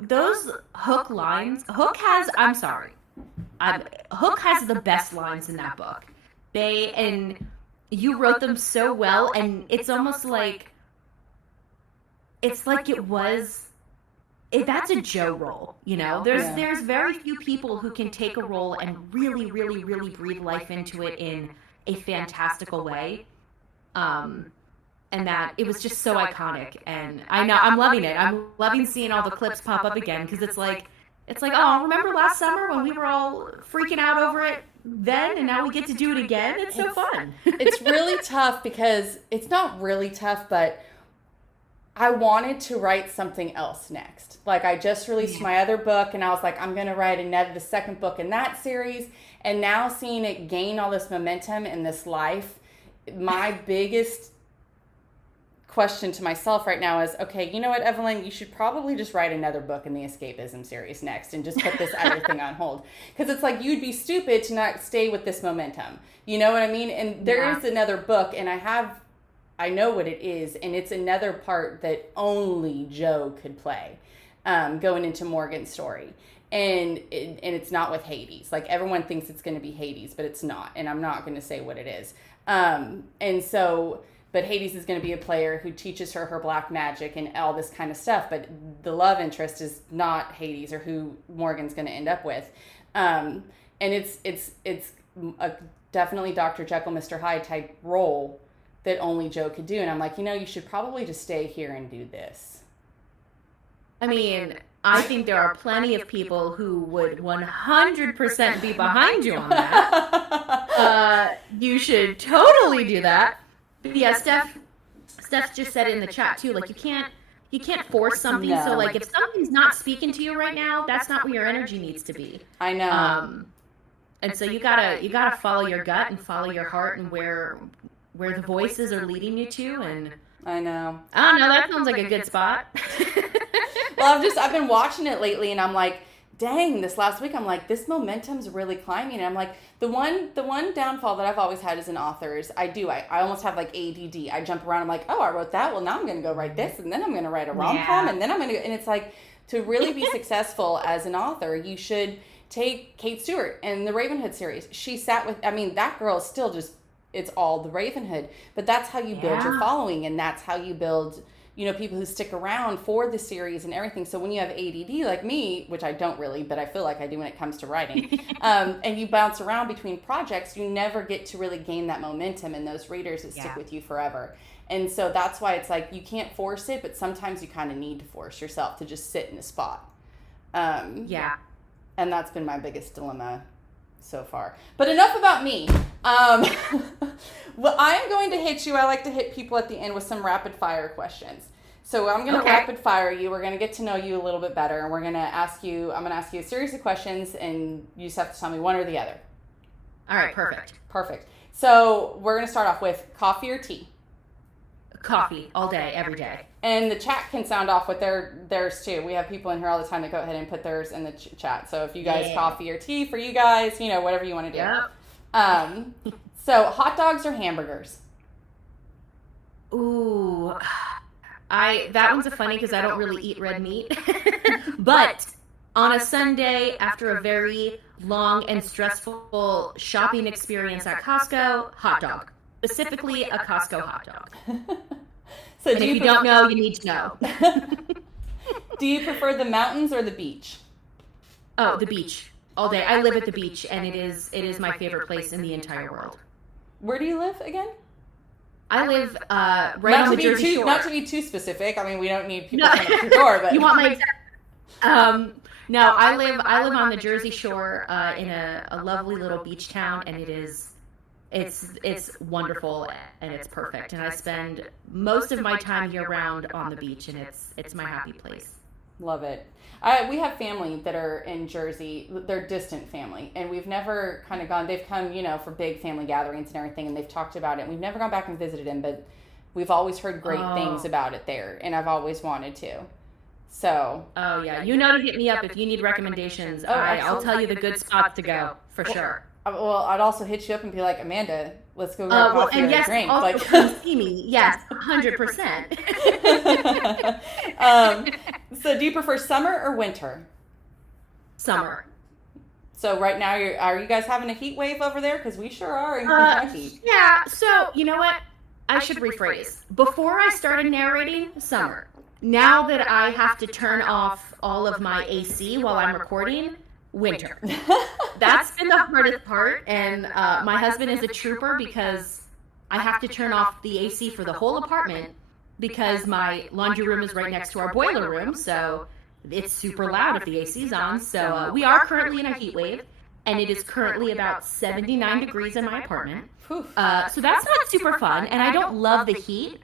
Those Hook lines. Hook has the best lines in that book. You wrote them so well, and it's almost like that's a Joe role, you know. There's very few people who can take a role and really, really, really breathe life into it in a fantastical way. And that it was just so iconic, and I'm loving it. I'm loving seeing all the clips pop up again, because it's like, oh, remember last summer when we were all freaking out over it then, and now we get to do it again? It's so fun. It's really tough, because it's not really tough, but I wanted to write something else next. Like, I just released my other book, and I was like, I'm going to write the second book in that series. And now seeing it gain all this momentum in this life, my biggest question to myself right now is, okay, you know what, Evelyn, you should probably just write another book in the escapism series next and just put this other thing on hold, because it's like, you'd be stupid to not stay with this momentum, you know what I mean? And there is another book, and I know what it is, and it's another part that only Joe could play, going into Morgan's story, and it's not with Hades. Like, everyone thinks it's going to be Hades, but it's not, and I'm not going to say what it is. But Hades is going to be a player who teaches her black magic and all this kind of stuff. But the love interest is not Hades or who Morgan's going to end up with. And it's a definitely Dr. Jekyll, Mr. Hyde type role that only Joe could do. And I'm like, you know, you should probably just stay here and do this. I mean, I think there are plenty of people who would 100% be behind you on that. You should totally do that. But yeah, Steph just said it in the chat too. Like, you can't force something. No. So like, if something's not speaking to you right now, that's not where your energy needs to be. I know. And so you gotta follow your gut and follow your heart and where the voices are leading you to. And I know. I don't know. That sounds like a good spot. Well, I've been watching it lately, and I'm like, dang, this last week, I'm like, this momentum's really climbing. And I'm like, the one downfall that I've always had as an author is I almost have like ADD. I jump around. I'm like, oh, I wrote that. Well, now I'm going to go write this, and then I'm going to write a rom-com, and then I'm going to, and it's like, to really be successful as an author, you should take Kate Stewart in the Ravenhood series. She sat with, I mean, that girl is still just, it's all the Ravenhood. But that's how you build your following, and that's how you build, you know, people who stick around for the series and everything. So when you have ADD like me, which I don't really, but I feel like I do when it comes to writing, and you bounce around between projects, you never get to really gain that momentum and those readers that stick with you forever. And so that's why it's like you can't force it, but sometimes you kind of need to force yourself to just sit in a spot. And that's been my biggest dilemma so far. But enough about me. Well, I'm going to hit you. I like to hit people at the end with some rapid fire questions. So I'm going to rapid fire you. We're going to get to know you a little bit better. And I'm going to ask you a series of questions, and you just have to tell me one or the other. All right, perfect. Perfect. So we're going to start off with coffee or tea? Coffee, all day, every day. And the chat can sound off with theirs too. We have people in here all the time that go ahead and put theirs in the chat. So if you guys coffee or tea for you guys, you know, whatever you want to do. Yep. So hot dogs or hamburgers? Ooh, that one's a funny because I don't really eat red meat. But on a Sunday after a very long and stressful shopping experience at Costco, hot dog. Specifically a Costco hot dog. So and if you don't know, you need to know. Do you prefer the mountains or the beach? Oh, the beach. All day. I live at the beach, and it is my favorite place in the entire world. Where do you live again? I live right on the Jersey Shore. Not to be too specific. I mean, we don't need people coming to the door, but you want my no, I live on the Jersey Shore in a lovely little beach town, and it's wonderful and it's perfect. And I spend most of my time year round on the beach, and it's my happy place. Love it. We have family that are in Jersey. They're distant family, and we've never kind of gone. They've come, you know, for big family gatherings and everything, and they've talked about it. And we've never gone back and visited them, but we've always heard great things about it there, and I've always wanted to. So. Oh yeah, you know to hit me up if you need recommendations. I'll tell you the good spots to go for sure. Well, I'd also hit you up and be like, Amanda, let's go grab coffee or a drink. Also like, come see me. Yes, 100%. So do you prefer summer or winter? Summer. So right now, are you guys having a heat wave over there? Because we sure are in Kentucky. Yeah, so you know what? I should rephrase. Before I started narrating, summer. Now that I have to turn off all of my AC while I'm recording, winter. That's been the hardest part, and my husband is a trooper because I have to turn off the AC for the whole apartment because my laundry room is right next to our boiler room, so it's super loud if the AC's on. So we are currently in a heat wave, and it is currently about 79 degrees in my apartment. So that's not super fun, and I don't love the heat,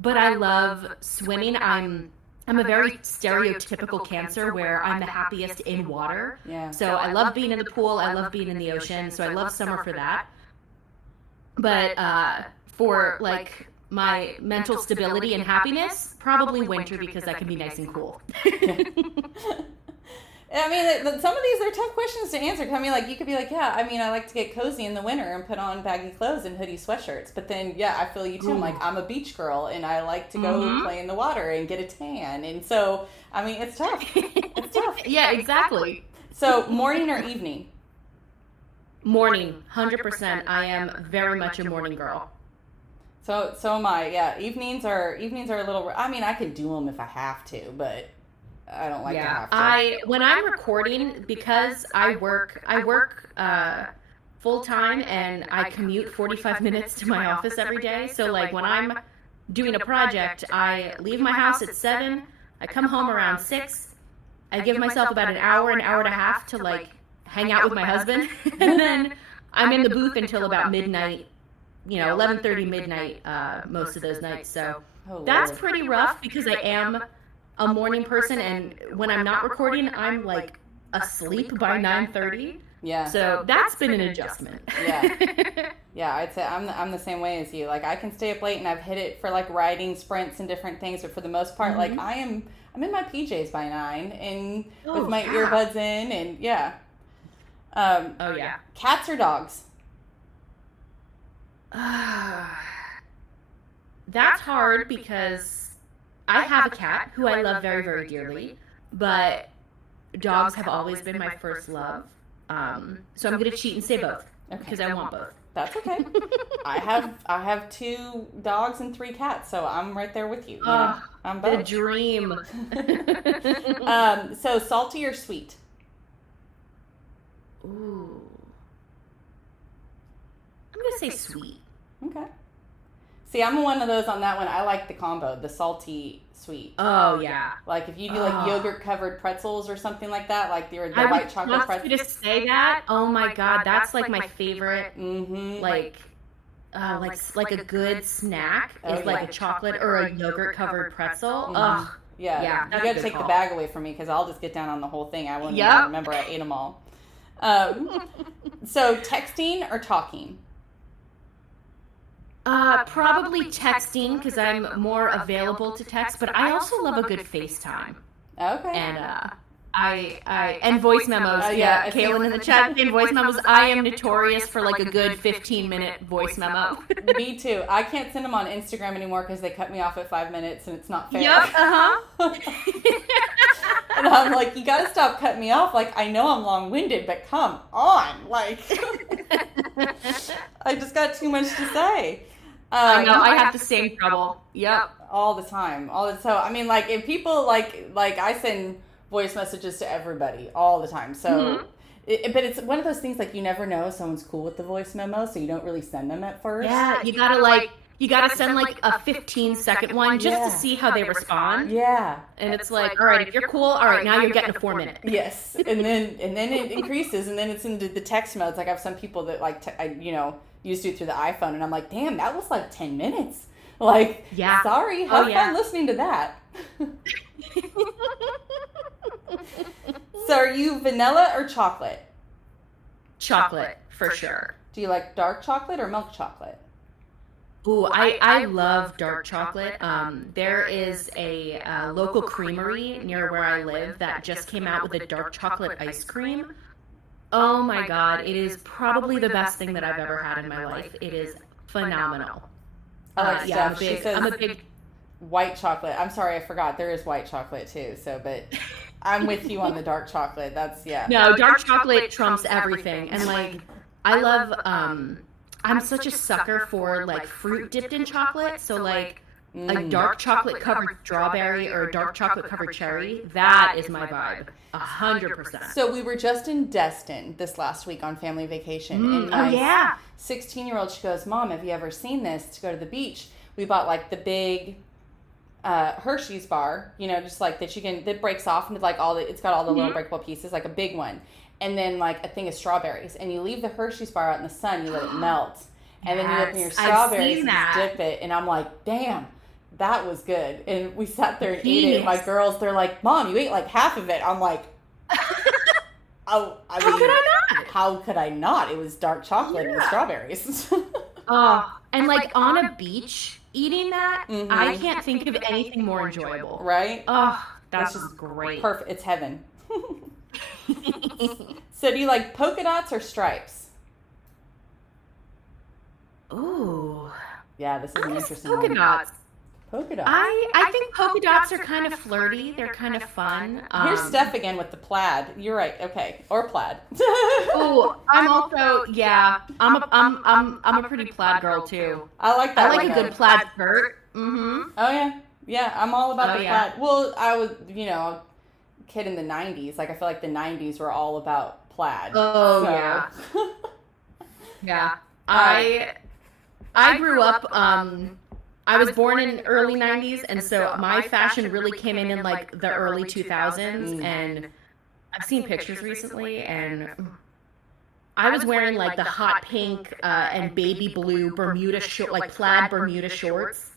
but I love swimming. I'm a very stereotypical Cancer where I'm the happiest in water. Yeah. So I love being in the pool. I love being in the ocean. So I love summer for that. But for like my mental stability and happiness, probably winter because I can be nice and cool. I mean, some of these are tough questions to answer. I mean, like, you could be like, yeah, I mean, I like to get cozy in the winter and put on baggy clothes and hoodie sweatshirts. But then, yeah, I feel you too. I'm like, I'm a beach girl, and I like to go play in the water and get a tan. And so, I mean, it's tough. It's tough. Yeah, exactly. So, morning or evening? Morning, 100%. I am very much a morning girl. So am I. Yeah, evenings are a little. I mean, I could do them if I have to, but I don't like to have to. When I'm recording, because I work full time and I commute 45 minutes to my office every day. So like when I'm doing a project, I leave my house at 7. I come home around 6. I give myself about an hour and a half to like hang out with my husband, and then I'm in the booth until about midnight. 11:30 midnight most of those nights. So that's pretty rough because I am a morning person, and when I'm not recording, I'm like asleep by 9:30. Yeah. So that's been an adjustment. Yeah. Yeah, I'd say I'm the same way as you. Like I can stay up late, and I've hit it for like riding sprints and different things, but for the most part, like I'm in my PJs by 9 and with my earbuds in, and yeah. Cats or dogs? That's hard because I have a cat who I love very, very dearly, but dogs have always been my first love. So I'm going to cheat and say both because I want both. That's okay. I have 2 dogs and 3 cats, so I'm right there with you. I'm both. The dream. So salty or sweet? Ooh. I'm going to say sweet. Okay. See, I'm one of those on that one. I like the combo, the salty sweet. Oh, yeah. Like if you do like yogurt covered pretzels or something like that, like the white chocolate pretzels. I was just say that. Oh my God, that's like my favorite. Like a good snack is like a chocolate or a yogurt covered pretzel. Ugh. Yeah. You got to take the bag away from me because I'll just get down on the whole thing. I won't even remember I ate them all. So texting or talking? Probably texting because I'm more available to text, but I also love a good FaceTime. Okay. And and voice memos. Kaylin in the chat in voice memos. I am notorious for like a good 15-minute voice memo. Me too. I can't send them on Instagram anymore because they cut me off at 5 minutes and it's not fair. Yep. And I'm like, you gotta stop cutting me off. Like, I know I'm long-winded, but come on. Like, I just got too much to say. I know, I have the same trouble. Yep. All the time. So, I mean, like, if people, like I send voice messages to everybody all the time. So, but it's one of those things, like, you never know if someone's cool with the voice memo, so you don't really send them at first. Yeah, you gotta send, like, a 15-second one just to see how they respond. Yeah. And it's like, all right, if you're cool, all right, now you're getting a 4-minute. Yes. And then it increases, and then it's into the text modes. Like, I have some people that, like, used to do it through the iPhone, and I'm like, damn, that was like 10 minutes. Like, sorry, have fun listening to that. So are you vanilla or chocolate? Chocolate, for sure. Do you like dark chocolate or milk chocolate? Ooh, I love dark chocolate. There is a local creamery near where I live that just came out with a dark chocolate ice cream. Oh my God, it is probably the best thing that I've ever had in my life. It is phenomenal. I'm a big white chocolate. I'm sorry, I forgot. There is white chocolate too. So, but I'm with you on the dark chocolate. No, dark chocolate trumps everything. And like, I love, I'm such a sucker for like fruit dipped in chocolate. So like a dark chocolate covered strawberry or a dark chocolate covered cherry, that is my vibe. 100%. So we were just in Destin this last week on family vacation. And my 16-year-old, she goes, Mom, have you ever seen this? To go to the beach, we bought like the big Hershey's bar, just like that breaks off into like it's got all the little breakable pieces, like a big one. And then like a thing of strawberries. And you leave the Hershey's bar out in the sun, you let it melt. And then you open your strawberries and you dip it. And I'm like, damn. That was good. And we sat there and ate it. And my girls, they're like, Mom, you ate like half of it. I'm like, how could I not? It was dark chocolate and strawberries. And like on a beach eating that, I can't think of anything more enjoyable. Right? That's just great. Perfect. It's heaven. So do you like polka dots or stripes? Ooh. Yeah, this is an interesting polka one. Dots. Polka dots. I think polka dots are kind of flirty. They're kind of fun. Here's Steph again with the plaid. You're right. Okay, or plaid. Oh, I'm also I'm a pretty plaid girl too. I like that. I like a good plaid skirt. Oh yeah. I'm all about the plaid. Well, I was a kid in the '90s. Like I feel like the '90s were all about plaid. Oh yeah. Yeah. I grew up. I was born in early 90s, and so my fashion really came in like the early 2000s, and I've seen pictures recently, and I was wearing like the hot pink and baby blue Bermuda plaid Bermuda shorts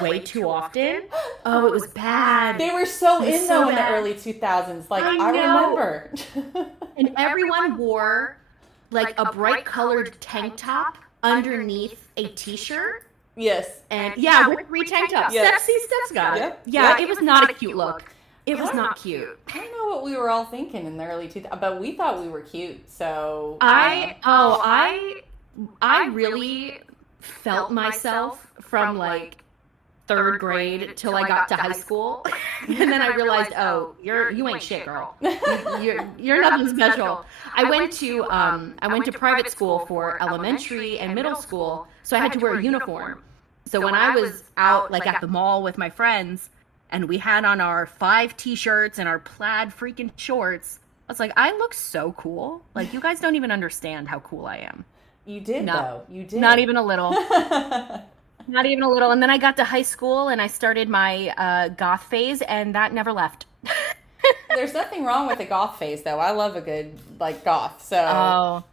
way too often. Oh, it was bad. They were so in though in the early 2000s. Like I remember. And everyone wore like a bright colored tank top underneath a t-shirt. Yes. And with 3 tank tops. Yes. Steph's got it. Yep. Yeah, it was not a cute look. It was not cute. I don't know what we were all thinking in the early 2000s, but we thought we were cute. So I really felt myself from like third grade till I got to high school. And then I realized, oh, you ain't shit, girl. You're nothing special. I went to private school for elementary and middle school, so I had to wear a uniform. So when I was out like at the mall with my friends and we had on our 5 t-shirts and our plaid freaking shorts, I was like, I look so cool. Like, you guys don't even understand how cool I am. You did, though. You did. Not even a little. Not even a little. And then I got to high school and I started my goth phase, and that never left. There's nothing wrong with a goth phase, though. I love a good, like, goth. So. Oh,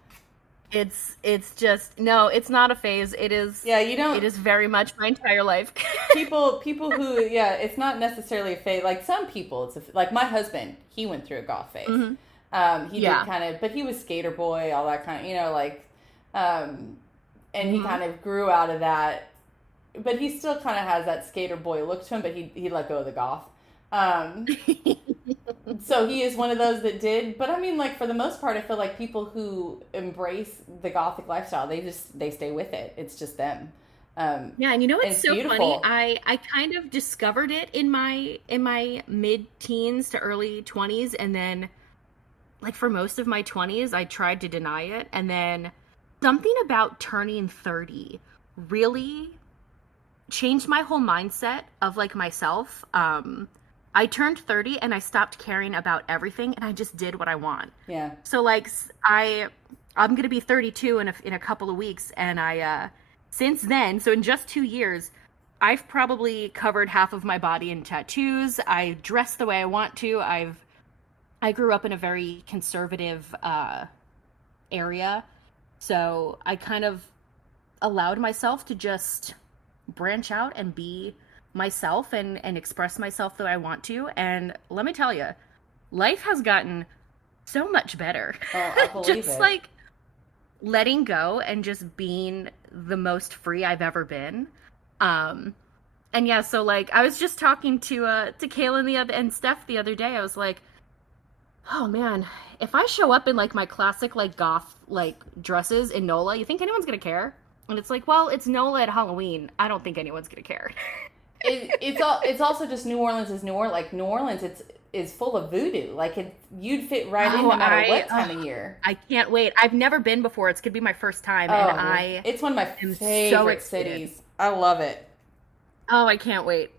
it's just, no, it's not a phase. It is. Yeah, you don't. It is very much my entire life. people who, yeah, it's not necessarily a phase. Like, some people, like my husband, he went through a goth phase. Mm-hmm. He did kind of, but he was skater boy, all that kind of, like, and he kind of grew out of that. But he still kind of has that skater boy look to him, but he let go of the goth. So he is one of those that did. But I mean, like, for the most part, I feel like people who embrace the gothic lifestyle, they stay with it. It's just them. Yeah, and you know what's so beautiful. funny? I kind of discovered it in my mid-teens to early 20s, and then, like, for most of my 20s, I tried to deny it, and then something about turning 30 really changed my whole mindset of, like, myself. I turned 30 and I stopped caring about everything, and I just did what I want. Yeah. So, like, I'm going to be 32 in a couple of weeks, and I since then, so in just 2 years, I've probably covered half of my body in tattoos. I dress the way I want to. I grew up in a very conservative area, so I kind of allowed myself to just branch out and be myself and express myself the way I want to. And let me tell you, life has gotten so much better. Oh, I believe just it. like letting go and just being the most free I've ever been. And yeah, so like I was just talking to Kaylin and Steph the other day. I was like, oh man, if I show up in like my classic like goth like dresses in NOLA, you think anyone's gonna care? And it's like, well, it's NOLA at Halloween. I don't think anyone's gonna care. It's also just New Orleans is New Orleans. Like, New Orleans, is full of voodoo. Like, you'd fit right in no matter what time of year. I can't wait. I've never been before. It's gonna be my first time, and it's one of my favorite cities. I love it. Oh, I can't wait.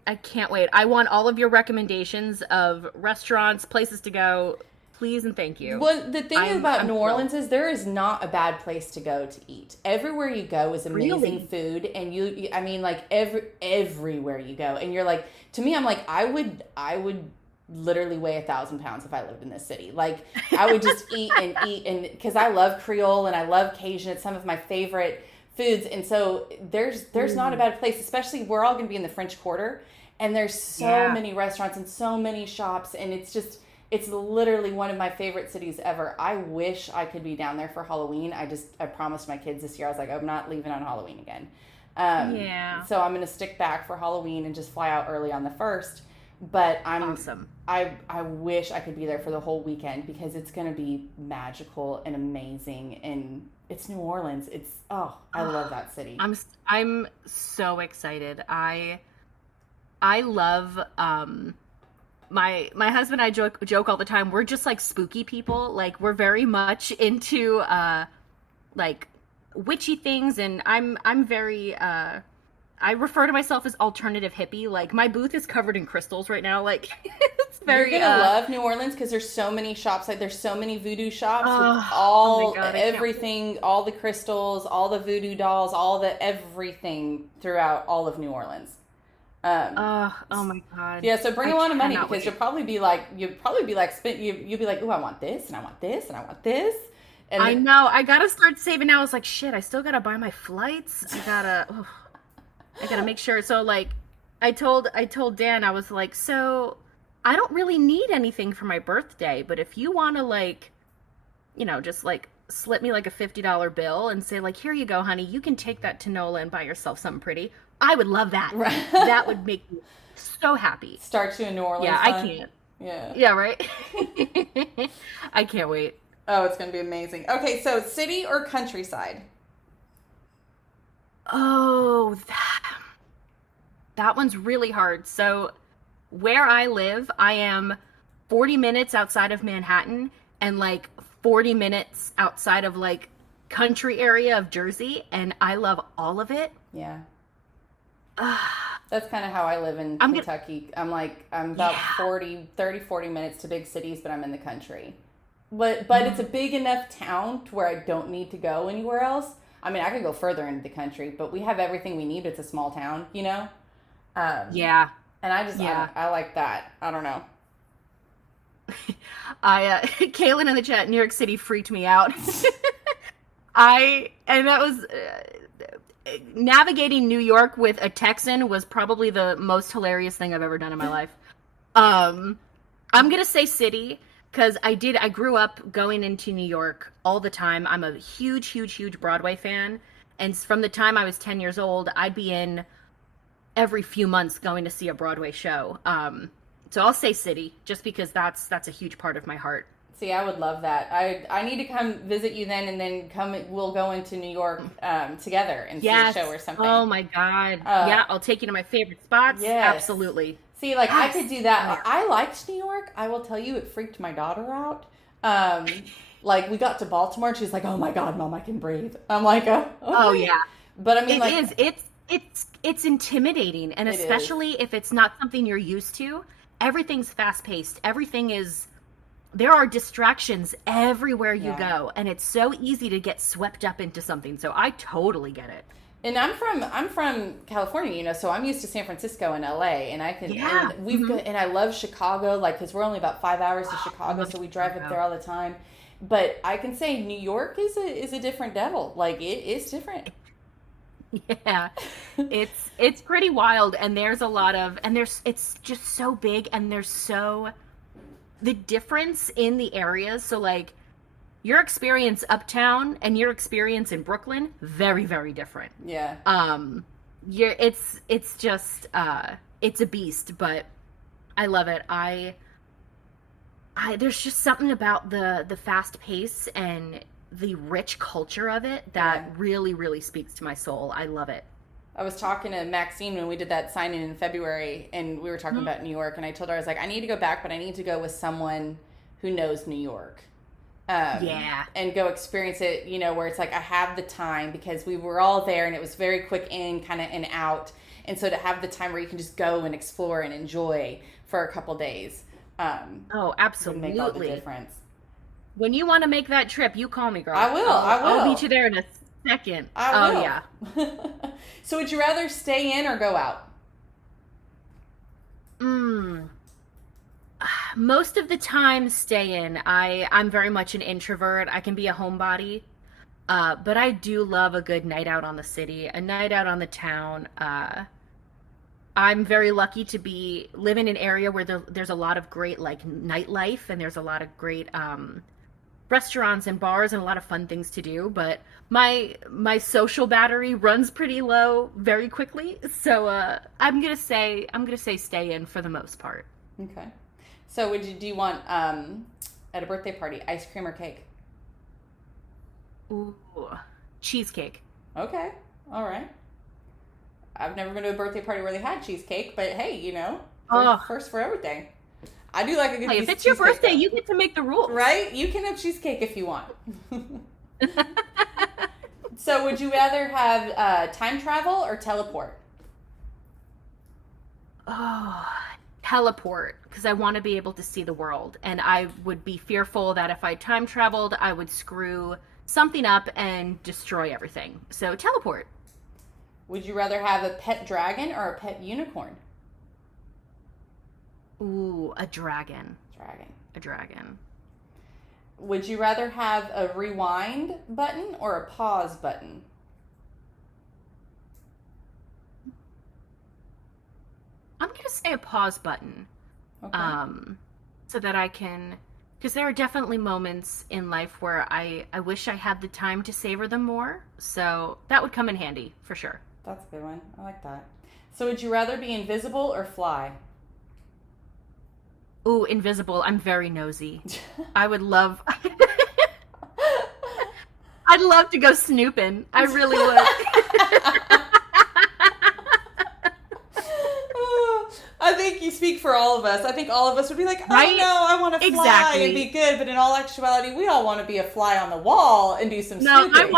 I want all of your recommendations of restaurants, places to go. Please and thank you. Well, the thing about New Orleans is there is not a bad place to go to eat. Everywhere you go is amazing food, and I mean, like, everywhere you go, and you're like, to me, I'm like, I would literally weigh 1,000 pounds if I lived in this city. Like, I would just eat, and because I love Creole and I love Cajun. It's some of my favorite foods, and so there's not a bad place. Especially, we're all going to be in the French Quarter, and there's so many restaurants and so many shops, and it's literally one of my favorite cities ever. I wish I could be down there for Halloween. I promised my kids this year, I was like, I'm not leaving on Halloween again. So I'm going to stick back for Halloween and just fly out early on the 1st. But awesome. I wish I could be there for the whole weekend, because it's going to be magical and amazing. And it's New Orleans. I love that city. I'm so excited. I love, my husband and I joke all the time. We're just like spooky people. Like, we're very much into like witchy things, and I'm very I refer to myself as alternative hippie. Like, my booth is covered in crystals right now. Like, it's very. You're gonna love New Orleans because there's so many shops. Like, there's so many voodoo shops with everything, all the crystals, all the voodoo dolls, all the everything throughout all of New Orleans. Oh my god. Yeah, so bring a lot of money, because you'll probably be like, you'll be like, ooh, I want this, and I want this, and I want this. And I know. I gotta start saving now. It's like, shit, I still gotta buy my flights. I gotta make sure. So like, I told Dan, I was like, so I don't really need anything for my birthday, but if you want to, like, just like slip me like a $50 bill and say like, here you go, honey, you can take that to NOLA and buy yourself something pretty, I would love that. Right. That would make me so happy. Start you in New Orleans. Yeah, I can't. Yeah, right. I can't wait. Oh, it's gonna be amazing. Okay, so city or countryside? Oh, that one's really hard. So where I live, I am 40 minutes outside of Manhattan and like 40 minutes outside of like country area of Jersey, and I love all of it. Yeah. That's kind of how I live in Kentucky. I'm about 40 minutes to big cities, but I'm in the country. But it's a big enough town to where I don't need to go anywhere else. I mean, I could go further into the country, but we have everything we need. It's a small town, you know? Yeah. And I like that. I don't know. Kaylin in the chat, New York City freaked me out. Navigating New York with a Texan was probably the most hilarious thing I've ever done in my life. I'm going to say city because I grew up going into New York all the time. I'm a huge, huge, huge Broadway fan. And from the time I was 10 years old, I'd be in every few months going to see a Broadway show. So I'll say city just because that's a huge part of my heart. See, I would love that. I need to come visit you then, and then we'll go into New York together and see a show or something. Oh my God. Yeah, I'll take you to my favorite spots. Yes. Absolutely. See, like I could do that. I liked New York. I will tell you, it freaked my daughter out. Like we got to Baltimore and she's like, "Oh my God, Mom, I can breathe." I'm like, "Oh, okay." Oh yeah." But I mean, it's intimidating, and especially if it's not something you're used to. Everything's fast paced. There are distractions everywhere you go, and it's so easy to get swept up into something. So I totally get it. And I'm from California, you know, so I'm used to San Francisco and LA, and and I love Chicago, like because we're only about 5 hours to Chicago, so we drive up there all the time. But I can say New York is a different devil. Like it is different. Yeah, it's pretty wild, and there's a lot of, and it's just so big, and the difference in the areas. So like your experience uptown and your experience in Brooklyn, very, very different. Yeah. It's just it's a beast, but I love it. There's just something about the fast pace and the rich culture of it that really, really speaks to my soul. I love it. I was talking to Maxine when we did that signing in February, and we were talking about New York, and I told her, I was like, I need to go back, but I need to go with someone who knows New York. And go experience it, you know, where it's like I have the time, because we were all there and it was very quick in, kind of in out. And so to have the time where you can just go and explore and enjoy for a couple days. Oh, absolutely. Would make all the difference. When you want to make that trip, you call me, girl. I will. I'll meet you there in a second. I will. Oh, yeah. So would you rather stay in or go out? Most of the time, stay in. I'm very much an introvert. I can be a homebody. But I do love a good night out on the city, a night out on the town. I'm very lucky to live in an area where there's a lot of great like nightlife, and there's a lot of great restaurants and bars and a lot of fun things to do. But my social battery runs pretty low very quickly, so I'm gonna say stay in for the most part. Okay. So do you want at a birthday party ice cream or cake? Ooh, cheesecake. Okay. All right. I've never been to a birthday party where they had cheesecake, but hey, you know, first for everything. I do like a good piece of cheesecake. If it's your birthday, you get to make the rules. Right? You can have cheesecake if you want. So would you rather have time travel or teleport? Oh, teleport, because I want to be able to see the world. And I would be fearful that if I time traveled, I would screw something up and destroy everything. So teleport. Would you rather have a pet dragon or a pet unicorn? Ooh, a dragon. A dragon. Would you rather have a rewind button or a pause button? I'm going to say a pause button. Okay. So that I can, because there are definitely moments in life where I wish I had the time to savor them more. So that would come in handy for sure. That's a good one. I like that. So would you rather be invisible or fly? Ooh, invisible. I'm very nosy. I would love... I'd love to go snooping. I really would. speak for all of us. I think all of us would be like, oh right? no, I want to fly and be good. But in all actuality, we all want to be a fly on the wall and do some No, snooping.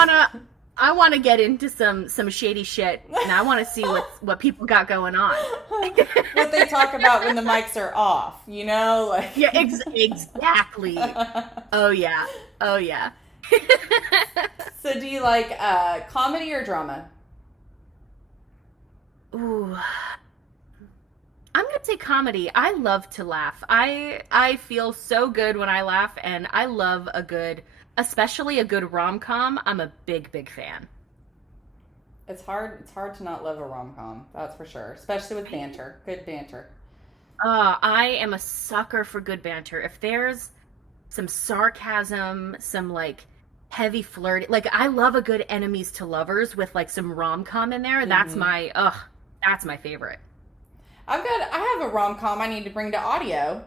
I want to get into some shady shit, and I want to see what people got going on. What they talk about when the mics are off, you know? Like yeah, exactly. Oh yeah. So do you like comedy or drama? Ooh. I'm gonna say comedy. I love to laugh. I feel so good when I laugh, and I love especially a good rom-com. I'm a big fan. It's hard to not love a rom-com, that's for sure. Especially with banter. Good banter. I am a sucker for good banter. If there's some sarcasm, some like heavy flirt, like I love a good enemies to lovers with like some rom-com in there. That's my favorite. I have a rom-com I need to bring to audio.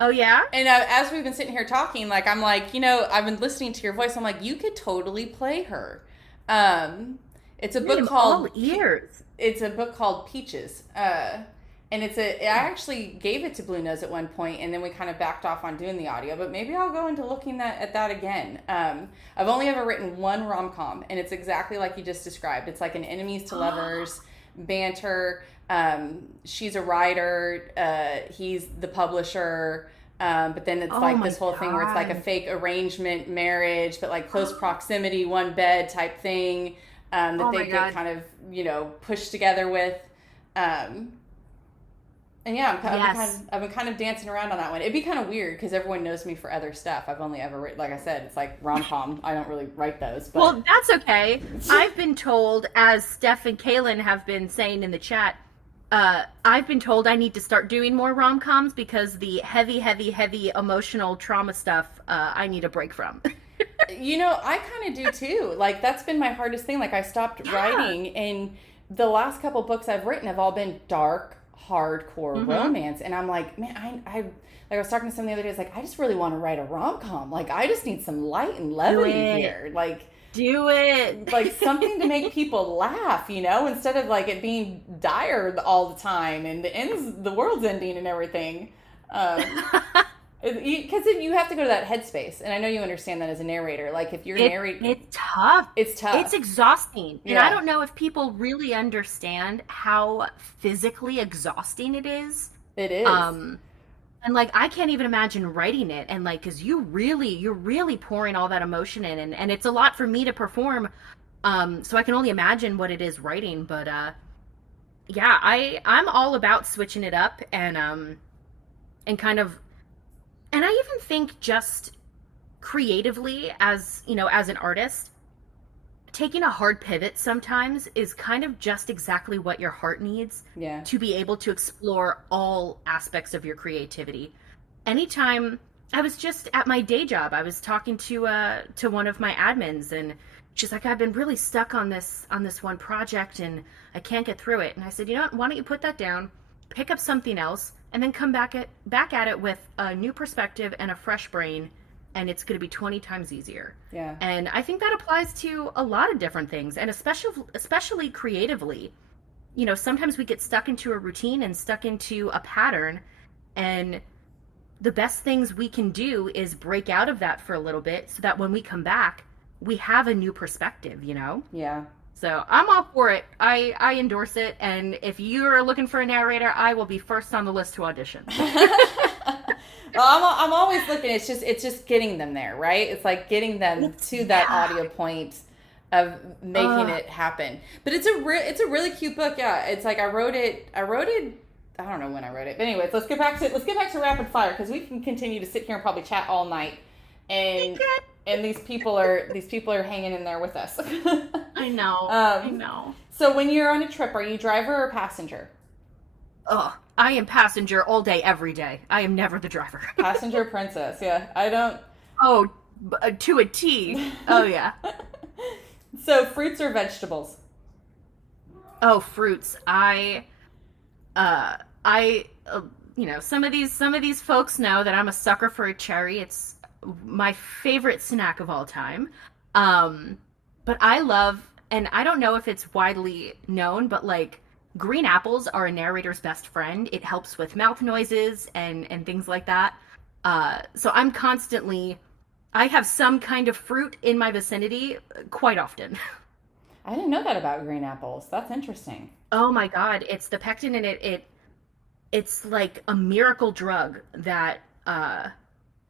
Oh yeah? And as we've been sitting here talking, like I'm like, I've been listening to your voice. I'm like, you could totally play her. It's a book called all ears. It's a book called Peaches. And I actually gave it to Blue Nose at one point, and then we kind of backed off on doing the audio. But maybe I'll go into looking at that again. I've only ever written one rom-com, and it's exactly like you just described. It's like an enemies to lovers, banter. She's a writer. He's the publisher. But then it's like this whole thing where it's like a fake arrangement marriage, but like close proximity, one bed type thing that they get kind of, pushed together with. And yeah, I've been kind of dancing around on that one. It'd be kind of weird because everyone knows me for other stuff. I've only ever written, like I said, it's like rom-com. I don't really write those. But. Well, that's okay. I've been told, as Steph and Kaylin have been saying in the chat, I've been told I need to start doing more rom-coms because the heavy emotional trauma stuff I need a break from. I kind of do too. Like that's been my hardest thing. Like I stopped writing, and the last couple books I've written have all been dark, hardcore romance, and I'm like, man, I was talking to someone the other day. It's like I just really want to write a rom-com. Like I just need some light and levity here. Like do it, like something to make people laugh, instead of like it being dire all the time and the world's ending and everything. Because you have to go to that headspace, and I know you understand that as a narrator. Like if you're narrating, it's tough. It's exhausting, yeah. And I don't know if people really understand how physically exhausting it is. It is. And like I can't even imagine writing it, and like because you're really pouring all that emotion in, and it's a lot for me to perform. So I can only imagine what it is writing, but yeah, I'm all about switching it up and kind of. And I even think just creatively as an artist, taking a hard pivot sometimes is kind of just exactly what your heart needs to be able to explore all aspects of your creativity. Anytime I was just at my day job, I was talking to one of my admins, and she's like, I've been really stuck on this one project and I can't get through it. And I said, you know what, why don't you put that down, pick up something else, and then come back at it with a new perspective and a fresh brain, and it's going to be 20 times easier. Yeah. And I think that applies to a lot of different things, and especially creatively. Sometimes we get stuck into a routine and stuck into a pattern, and the best things we can do is break out of that for a little bit so that when we come back, we have a new perspective, Yeah. So I'm all for it. I endorse it, and if you're looking for a narrator, I will be first on the list to audition. Well, I'm always looking. It's just getting them there, right? It's like getting them to that audio point of making it happen. But it's a really cute book. Yeah, it's like I wrote it. I don't know when I wrote it, but anyways, let's get back to rapid fire because we can continue to sit here and probably chat all night. And these people are hanging in there with us. I know. I know. So when you're on a trip, are you driver or passenger? Oh, I am passenger all day, every day. I am never the driver. Passenger princess. Yeah, I don't. Oh, to a T. Oh yeah. So fruits or vegetables? Oh, fruits. Some of these folks know that I'm a sucker for a cherry. It's my favorite snack of all time. But I love, and I don't know if it's widely known, but like green apples are a narrator's best friend. It helps with mouth noises and things like that. So I have some kind of fruit in my vicinity quite often. I didn't know that about green apples. That's interesting. Oh my God, it's the pectin in it. It's like a miracle drug that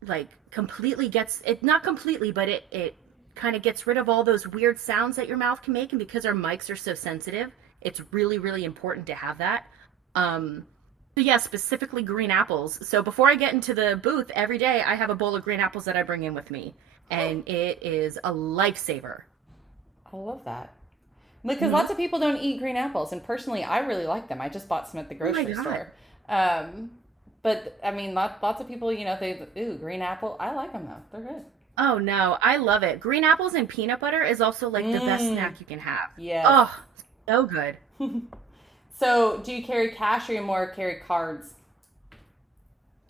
like completely gets it, not completely, but it kind of gets rid of all those weird sounds that your mouth can make. And because our mics are so sensitive, it's really, really important to have that. So yeah, specifically green apples. So before I get into the booth every day, I have a bowl of green apples that I bring in with me, and it is a lifesaver. I love that. Because lots of people don't eat green apples, and personally, I really like them. I just bought some at the grocery store. But I mean, lots of people, ooh, green apple. I like them though; they're good. Oh no, I love it. Green apples and peanut butter is also like the best snack you can have. Yeah. Oh, so good. So, do you carry cash or you more carry cards?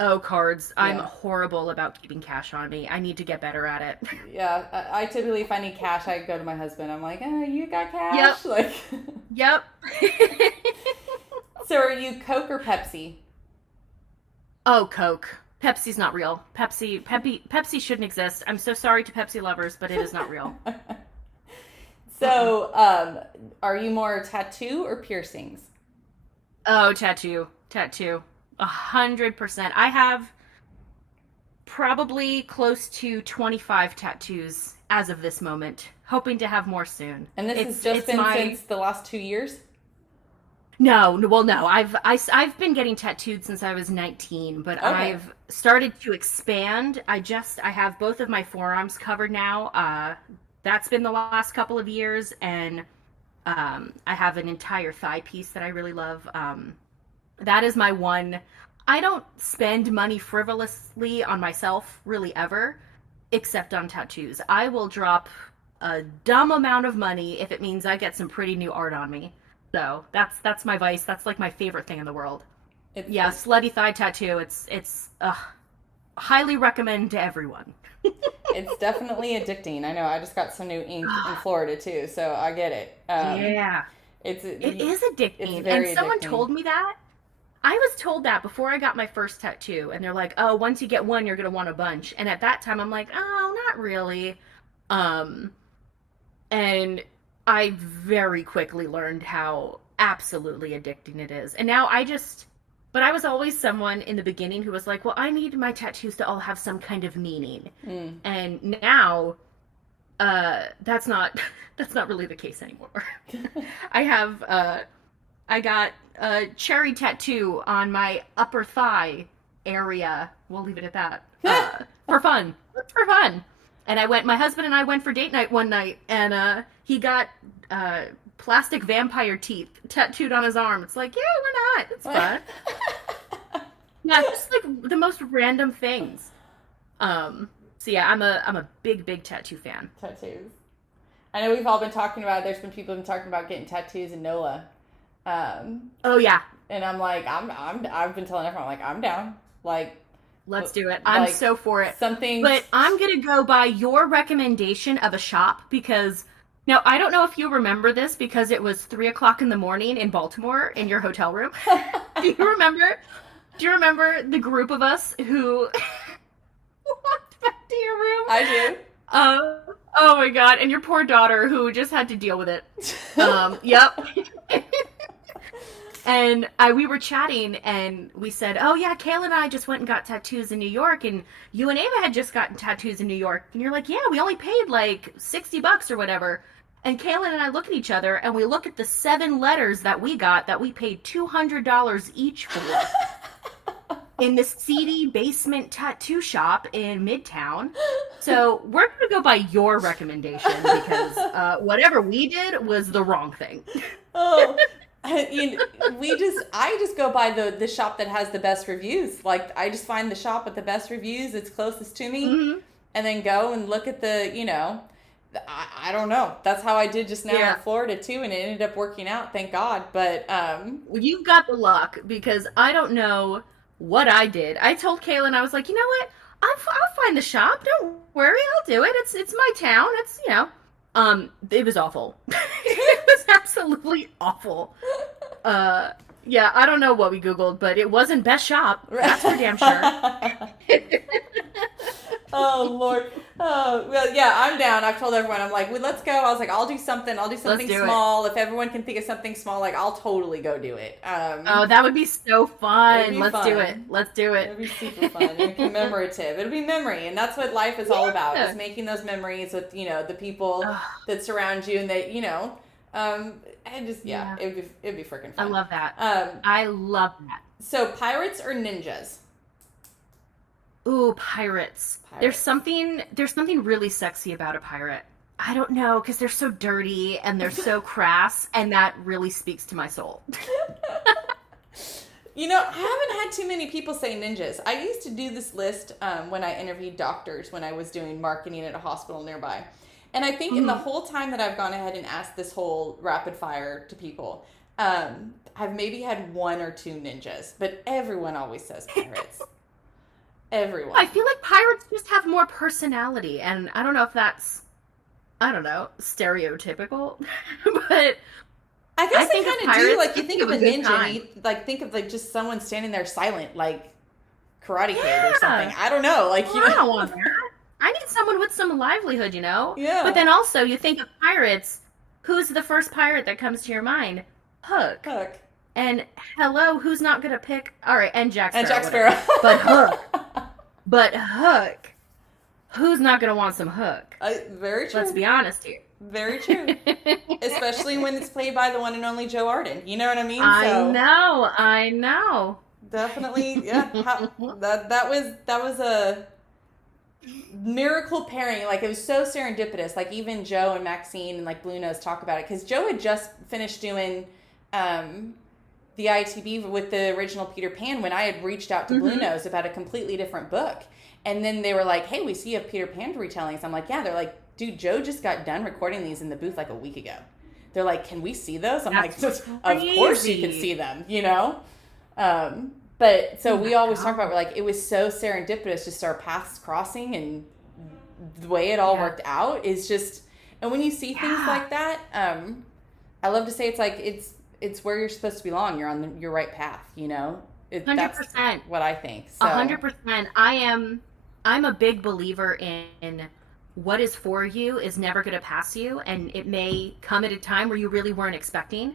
Oh, cards. Yeah. I'm horrible about keeping cash on me. I need to get better at it. Yeah, I typically, if I need cash, I go to my husband. I'm like, you got cash? Yep. Yep. So, are you Coke or Pepsi? Oh, Coke. Pepsi's not real. Pepsi shouldn't exist. I'm so sorry to Pepsi lovers, but it is not real. So, are you more tattoo or piercings? Oh, tattoo. 100%. I have probably close to 25 tattoos as of this moment, hoping to have more soon. And this has just been since the last 2 years? No. I've been getting tattooed since I was 19, but okay. I've started to expand. I have both of my forearms covered now. That's been the last couple of years, and I have an entire thigh piece that I really love. That is my one. I don't spend money frivolously on myself, really, ever, except on tattoos. I will drop a dumb amount of money if it means I get some pretty new art on me. So that's my vice. That's like my favorite thing in the world. Slutty thigh tattoo. It's highly recommend to everyone. It's definitely addicting. I know. I just got some new ink in Florida too, so I get it. Yeah, it is addicting. And someone told me that. I was told that before I got my first tattoo, and they're like, "Oh, once you get one, you're gonna want a bunch." And at that time, I'm like, "Oh, not really." And I very quickly learned how absolutely addicting it is. And now but I was always someone in the beginning who was like, well, I need my tattoos to all have some kind of meaning. And now, that's not really the case anymore. I got a cherry tattoo on my upper thigh area. We'll leave it at that. For fun. And my husband and I went for date night one night, and he got plastic vampire teeth tattooed on his arm. It's like, yeah, why not? It's fun. Yeah, just like the most random things. So yeah, I'm a big tattoo fan. Tattoos. I know we've all been talking about. There's been people who've been talking about getting tattoos in NOLA. Oh yeah. And I'm like, I've been telling everyone, like, I'm down. Like, let's do it. I'm so for it. But I'm gonna go by your recommendation of a shop, because now I don't know if you remember this, because it was 3:00 in the morning in Baltimore in your hotel room. Do you remember the group of us who walked back to your room? I do. Oh my God. And your poor daughter who just had to deal with it. Yep. And we were chatting, and we said, oh yeah, Kayla and I just went and got tattoos in New York, and you and Ava had just gotten tattoos in New York. And you're like, yeah, we only paid like $60 or whatever. And Kaylin and I look at each other, and we look at the 7 letters that we got that we paid $200 each for in this seedy basement tattoo shop in Midtown. So we're going to go by your recommendation, because whatever we did was the wrong thing. Oh, I just go by the shop that has the best reviews. Like, I just find the shop with the best reviews that's closest to me, and then go and look at I don't know. That's how I did just now in Florida too, and it ended up working out, thank God. But well, you've got the luck, because I don't know what I did. I told Kaylin, I was like, you know what? I'll find the shop. Don't worry, I'll do it. It's my town. It's it was awful. It was absolutely awful. yeah, I don't know what we Googled, but it wasn't Best Shop. That's for damn sure. Oh Lord. Oh well, yeah, I'm down. I've told everyone. I'm like, well, let's go. I was like, I'll do something. I'll do something small. If everyone can think of something small, like I'll totally go do it. Oh, that would be so fun. Let's do it. Let's do it. It'll be super fun and commemorative. It'll be memory, and that's what life is all about. Is making those memories with the people that surround you, and that and just it'd be freaking fun. I love that. I love that. So pirates or ninjas? Ooh, pirates. There's something really sexy about a pirate. I don't know, because they're so dirty and they're so crass, and that really speaks to my soul. I haven't had too many people say ninjas. I used to do this list when I interviewed doctors when I was doing marketing at a hospital nearby. And I think in the whole time that I've gone ahead and asked this whole rapid fire to people, I've maybe had 1 or 2 ninjas, but everyone always says pirates. Everyone. I feel like pirates just have more personality, and I don't know if that's, stereotypical, but I guess they kind of do. Like, you think of a ninja, and you think of just someone standing there silent, like Karate Kid or something. I don't know. I don't want that. I need someone with some livelihood, Yeah. But then also, you think of pirates. Who's the first pirate that comes to your mind? Hook. And hello, who's not gonna pick? All right, and Jack Sparrow. But Hook. But Hook. Who's not gonna want some Hook? Very true. Let's be honest here. Very true. Especially when it's played by the one and only Joe Arden. You know what I mean? I know. Definitely, yeah. That was a miracle pairing. Like, it was so serendipitous. Like, even Joe and Maxine and Blue Nose talk about it, because Joe had just finished doing the ITB with the original Peter Pan when I had reached out to Blue Nose about a completely different book. And then they were like, hey, we see you have Peter Pan retellings. I'm like, yeah. They're like, dude, Joe just got done recording these in the booth like a week ago. They're like, can we see those? I'm like, of course you can see them, But so we always talk about, it was so serendipitous, just our paths crossing, and the way it all worked out is just, and when you see things like that, I love to say it's where you're supposed to belong. You're on your right path, 100%. That's what I think. So. 100%. I'm a big believer in what is for you is never going to pass you, and it may come at a time where you really weren't expecting.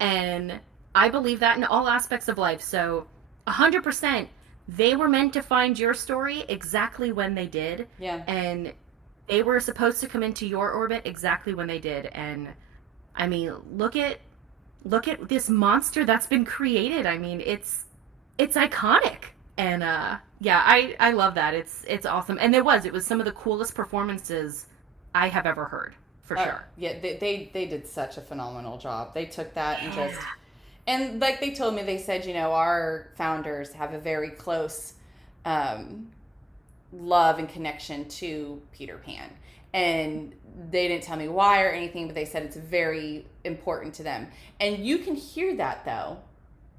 And I believe that in all aspects of life. So 100%, they were meant to find your story exactly when they did. Yeah. And they were supposed to come into your orbit exactly when they did. And I mean, look at this monster that's been created. I mean, it's iconic. And I love that. It's awesome. And it was some of the coolest performances I have ever heard, for sure. Yeah, they did such a phenomenal job. They took that and just, and like they told me, they said, our founders have a very close love and connection to Peter Pan. And they didn't tell me why or anything, but they said it's very important to them. And you can hear that, though,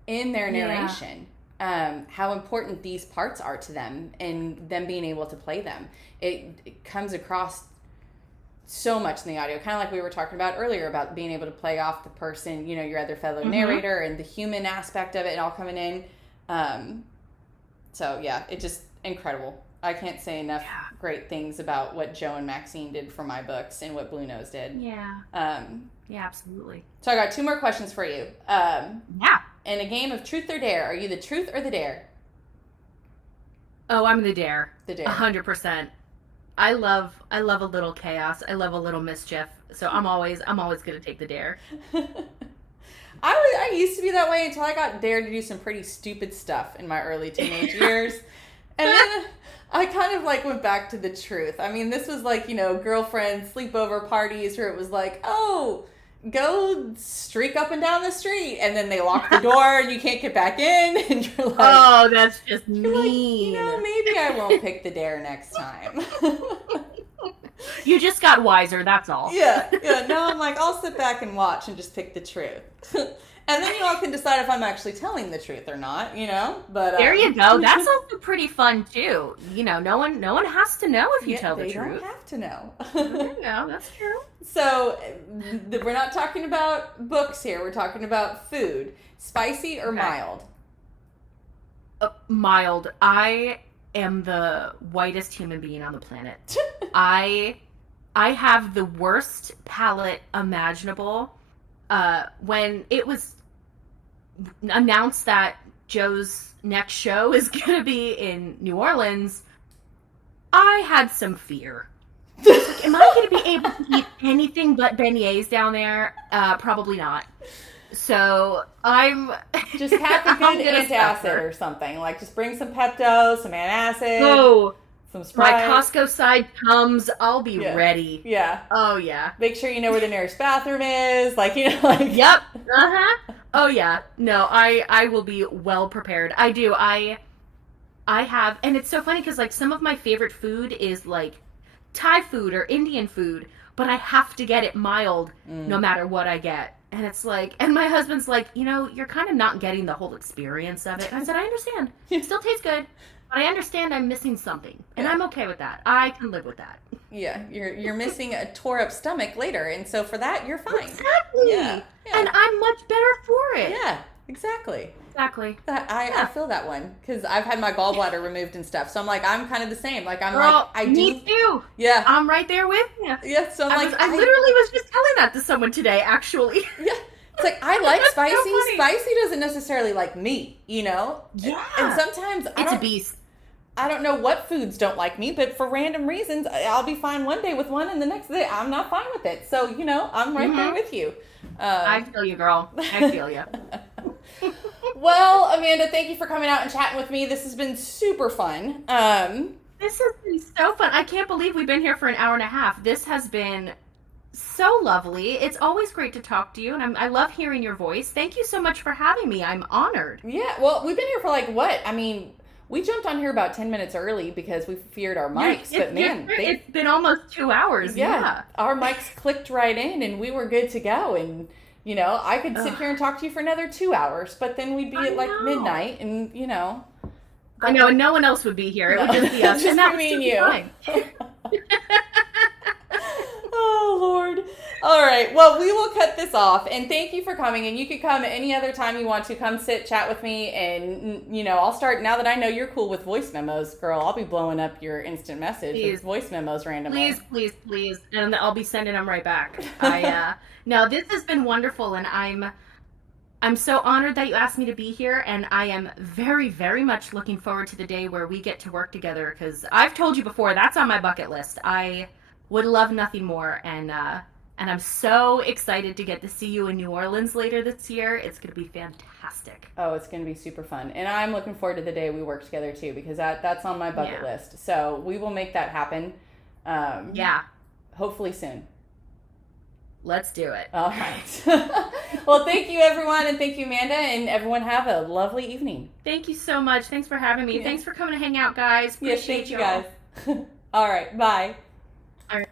in their narration, how important these parts are to them and them being able to play them. It comes across so much in the audio, kind of like we were talking about earlier about being able to play off the person, your other fellow narrator, and the human aspect of it all coming in. So, yeah, it's just incredible. I can't say enough great things about what Joe and Maxine did for my books and what Blue Nose did. Yeah. Yeah, absolutely. So I got 2 more questions for you. In a game of truth or dare, are you the truth or the dare? Oh, I'm the dare. The dare. 100%. I love a little chaos. I love a little mischief. So I'm always going to take the dare. I used to be that way until I got dared to do some pretty stupid stuff in my early teenage years. And then I kind of went back to the truth. I mean, this was girlfriend sleepover parties where it was like, oh, go streak up and down the street. And then they lock the door and you can't get back in. And you're like, oh, that's just mean. Maybe I won't pick the dare next time. You just got wiser, that's all. Yeah. Now I'm like, I'll sit back and watch and just pick the truth. And then you all can decide if I'm actually telling the truth or not, but there you go. That's also pretty fun too. No one has to know if you tell the truth. They don't have to know. There you go. That's true. So we're not talking about books here. We're talking about food. Spicy or mild? Mild. I am the whitest human being on the planet. I have the worst palate imaginable. When it was announced that Joe's next show is going to be in New Orleans, I had some fear. Like, am I going to be able to eat anything but beignets down there? Probably not. So I'm just have a good antacid or something. Like just bring some Pepto, some antacid. Oh, some Sprite. My Costco side comes, I'll be ready. Yeah. Oh yeah. Make sure you know where the nearest bathroom is. Yep. Oh yeah. No, I will be well prepared. I do. I have, and it's so funny because like some of my favorite food is like Thai food or Indian food, but I have to get it mild no matter what I get. And it's like, and my husband's like, you're kind of not getting the whole experience of it. And I said, I understand. It still tastes good, but I understand I'm missing something. And I'm okay with that. I can live with that. Yeah, you're missing a tore up stomach later. And so for that, you're fine. Exactly. Yeah. And I'm much better for it. Yeah, exactly. Exactly. I feel that one because I've had my gallbladder removed and stuff. So I'm like, I'm kind of the same. Like I'm Girl, like, me too. Yeah. I'm right there with you. Yeah. So I literally was just telling that to someone today, actually. Yeah. It's like, I like spicy. So spicy doesn't necessarily like me, Yeah. And sometimes it's a beast. I don't know what foods don't like me, but for random reasons, I'll be fine one day with one and the next day I'm not fine with it. So, I'm right there with you. I feel you, girl. I feel you. Well, Amanda, thank you for coming out and chatting with me. This has been super fun. This has been so fun. I can't believe we've been here for an hour and a half. This has been so lovely. It's always great to talk to you, and I love hearing your voice. Thank you so much for having me. I'm honored. Yeah, well, we've been here for like what? I mean, we jumped on here about 10 minutes early because we feared our mics, but man, it's been almost 2 hours. Yeah, our mics clicked right in, and we were good to go. And I could sit here and talk to you for another 2 hours, but then we'd be at like midnight, and I know, and no one else would be here. It would just be us, and that would be fine. Oh, Lord. All right. Well, we will cut this off. And thank you for coming. And you could come any other time you want to. Come sit, chat with me. And, I'll start, now that I know you're cool with voice memos, girl, I'll be blowing up your instant message with voice memos randomly. Please. And I'll be sending them right back. No, this has been wonderful. And I'm so honored that you asked me to be here. And I am very, very much looking forward to the day where we get to work together. Because I've told you before, that's on my bucket list. I would love nothing more, and I'm so excited to get to see you in New Orleans later this year. It's going to be fantastic. Oh, it's going to be super fun. And I'm looking forward to the day we work together, too, because that's on my bucket list. So we will make that happen. Hopefully soon. Let's do it. All right. Well, thank you, everyone, and thank you, Amanda, and everyone have a lovely evening. Thanks so much. Thanks for having me. Thanks for coming to hang out, guys. Appreciate you guys. All right. Bye. All right.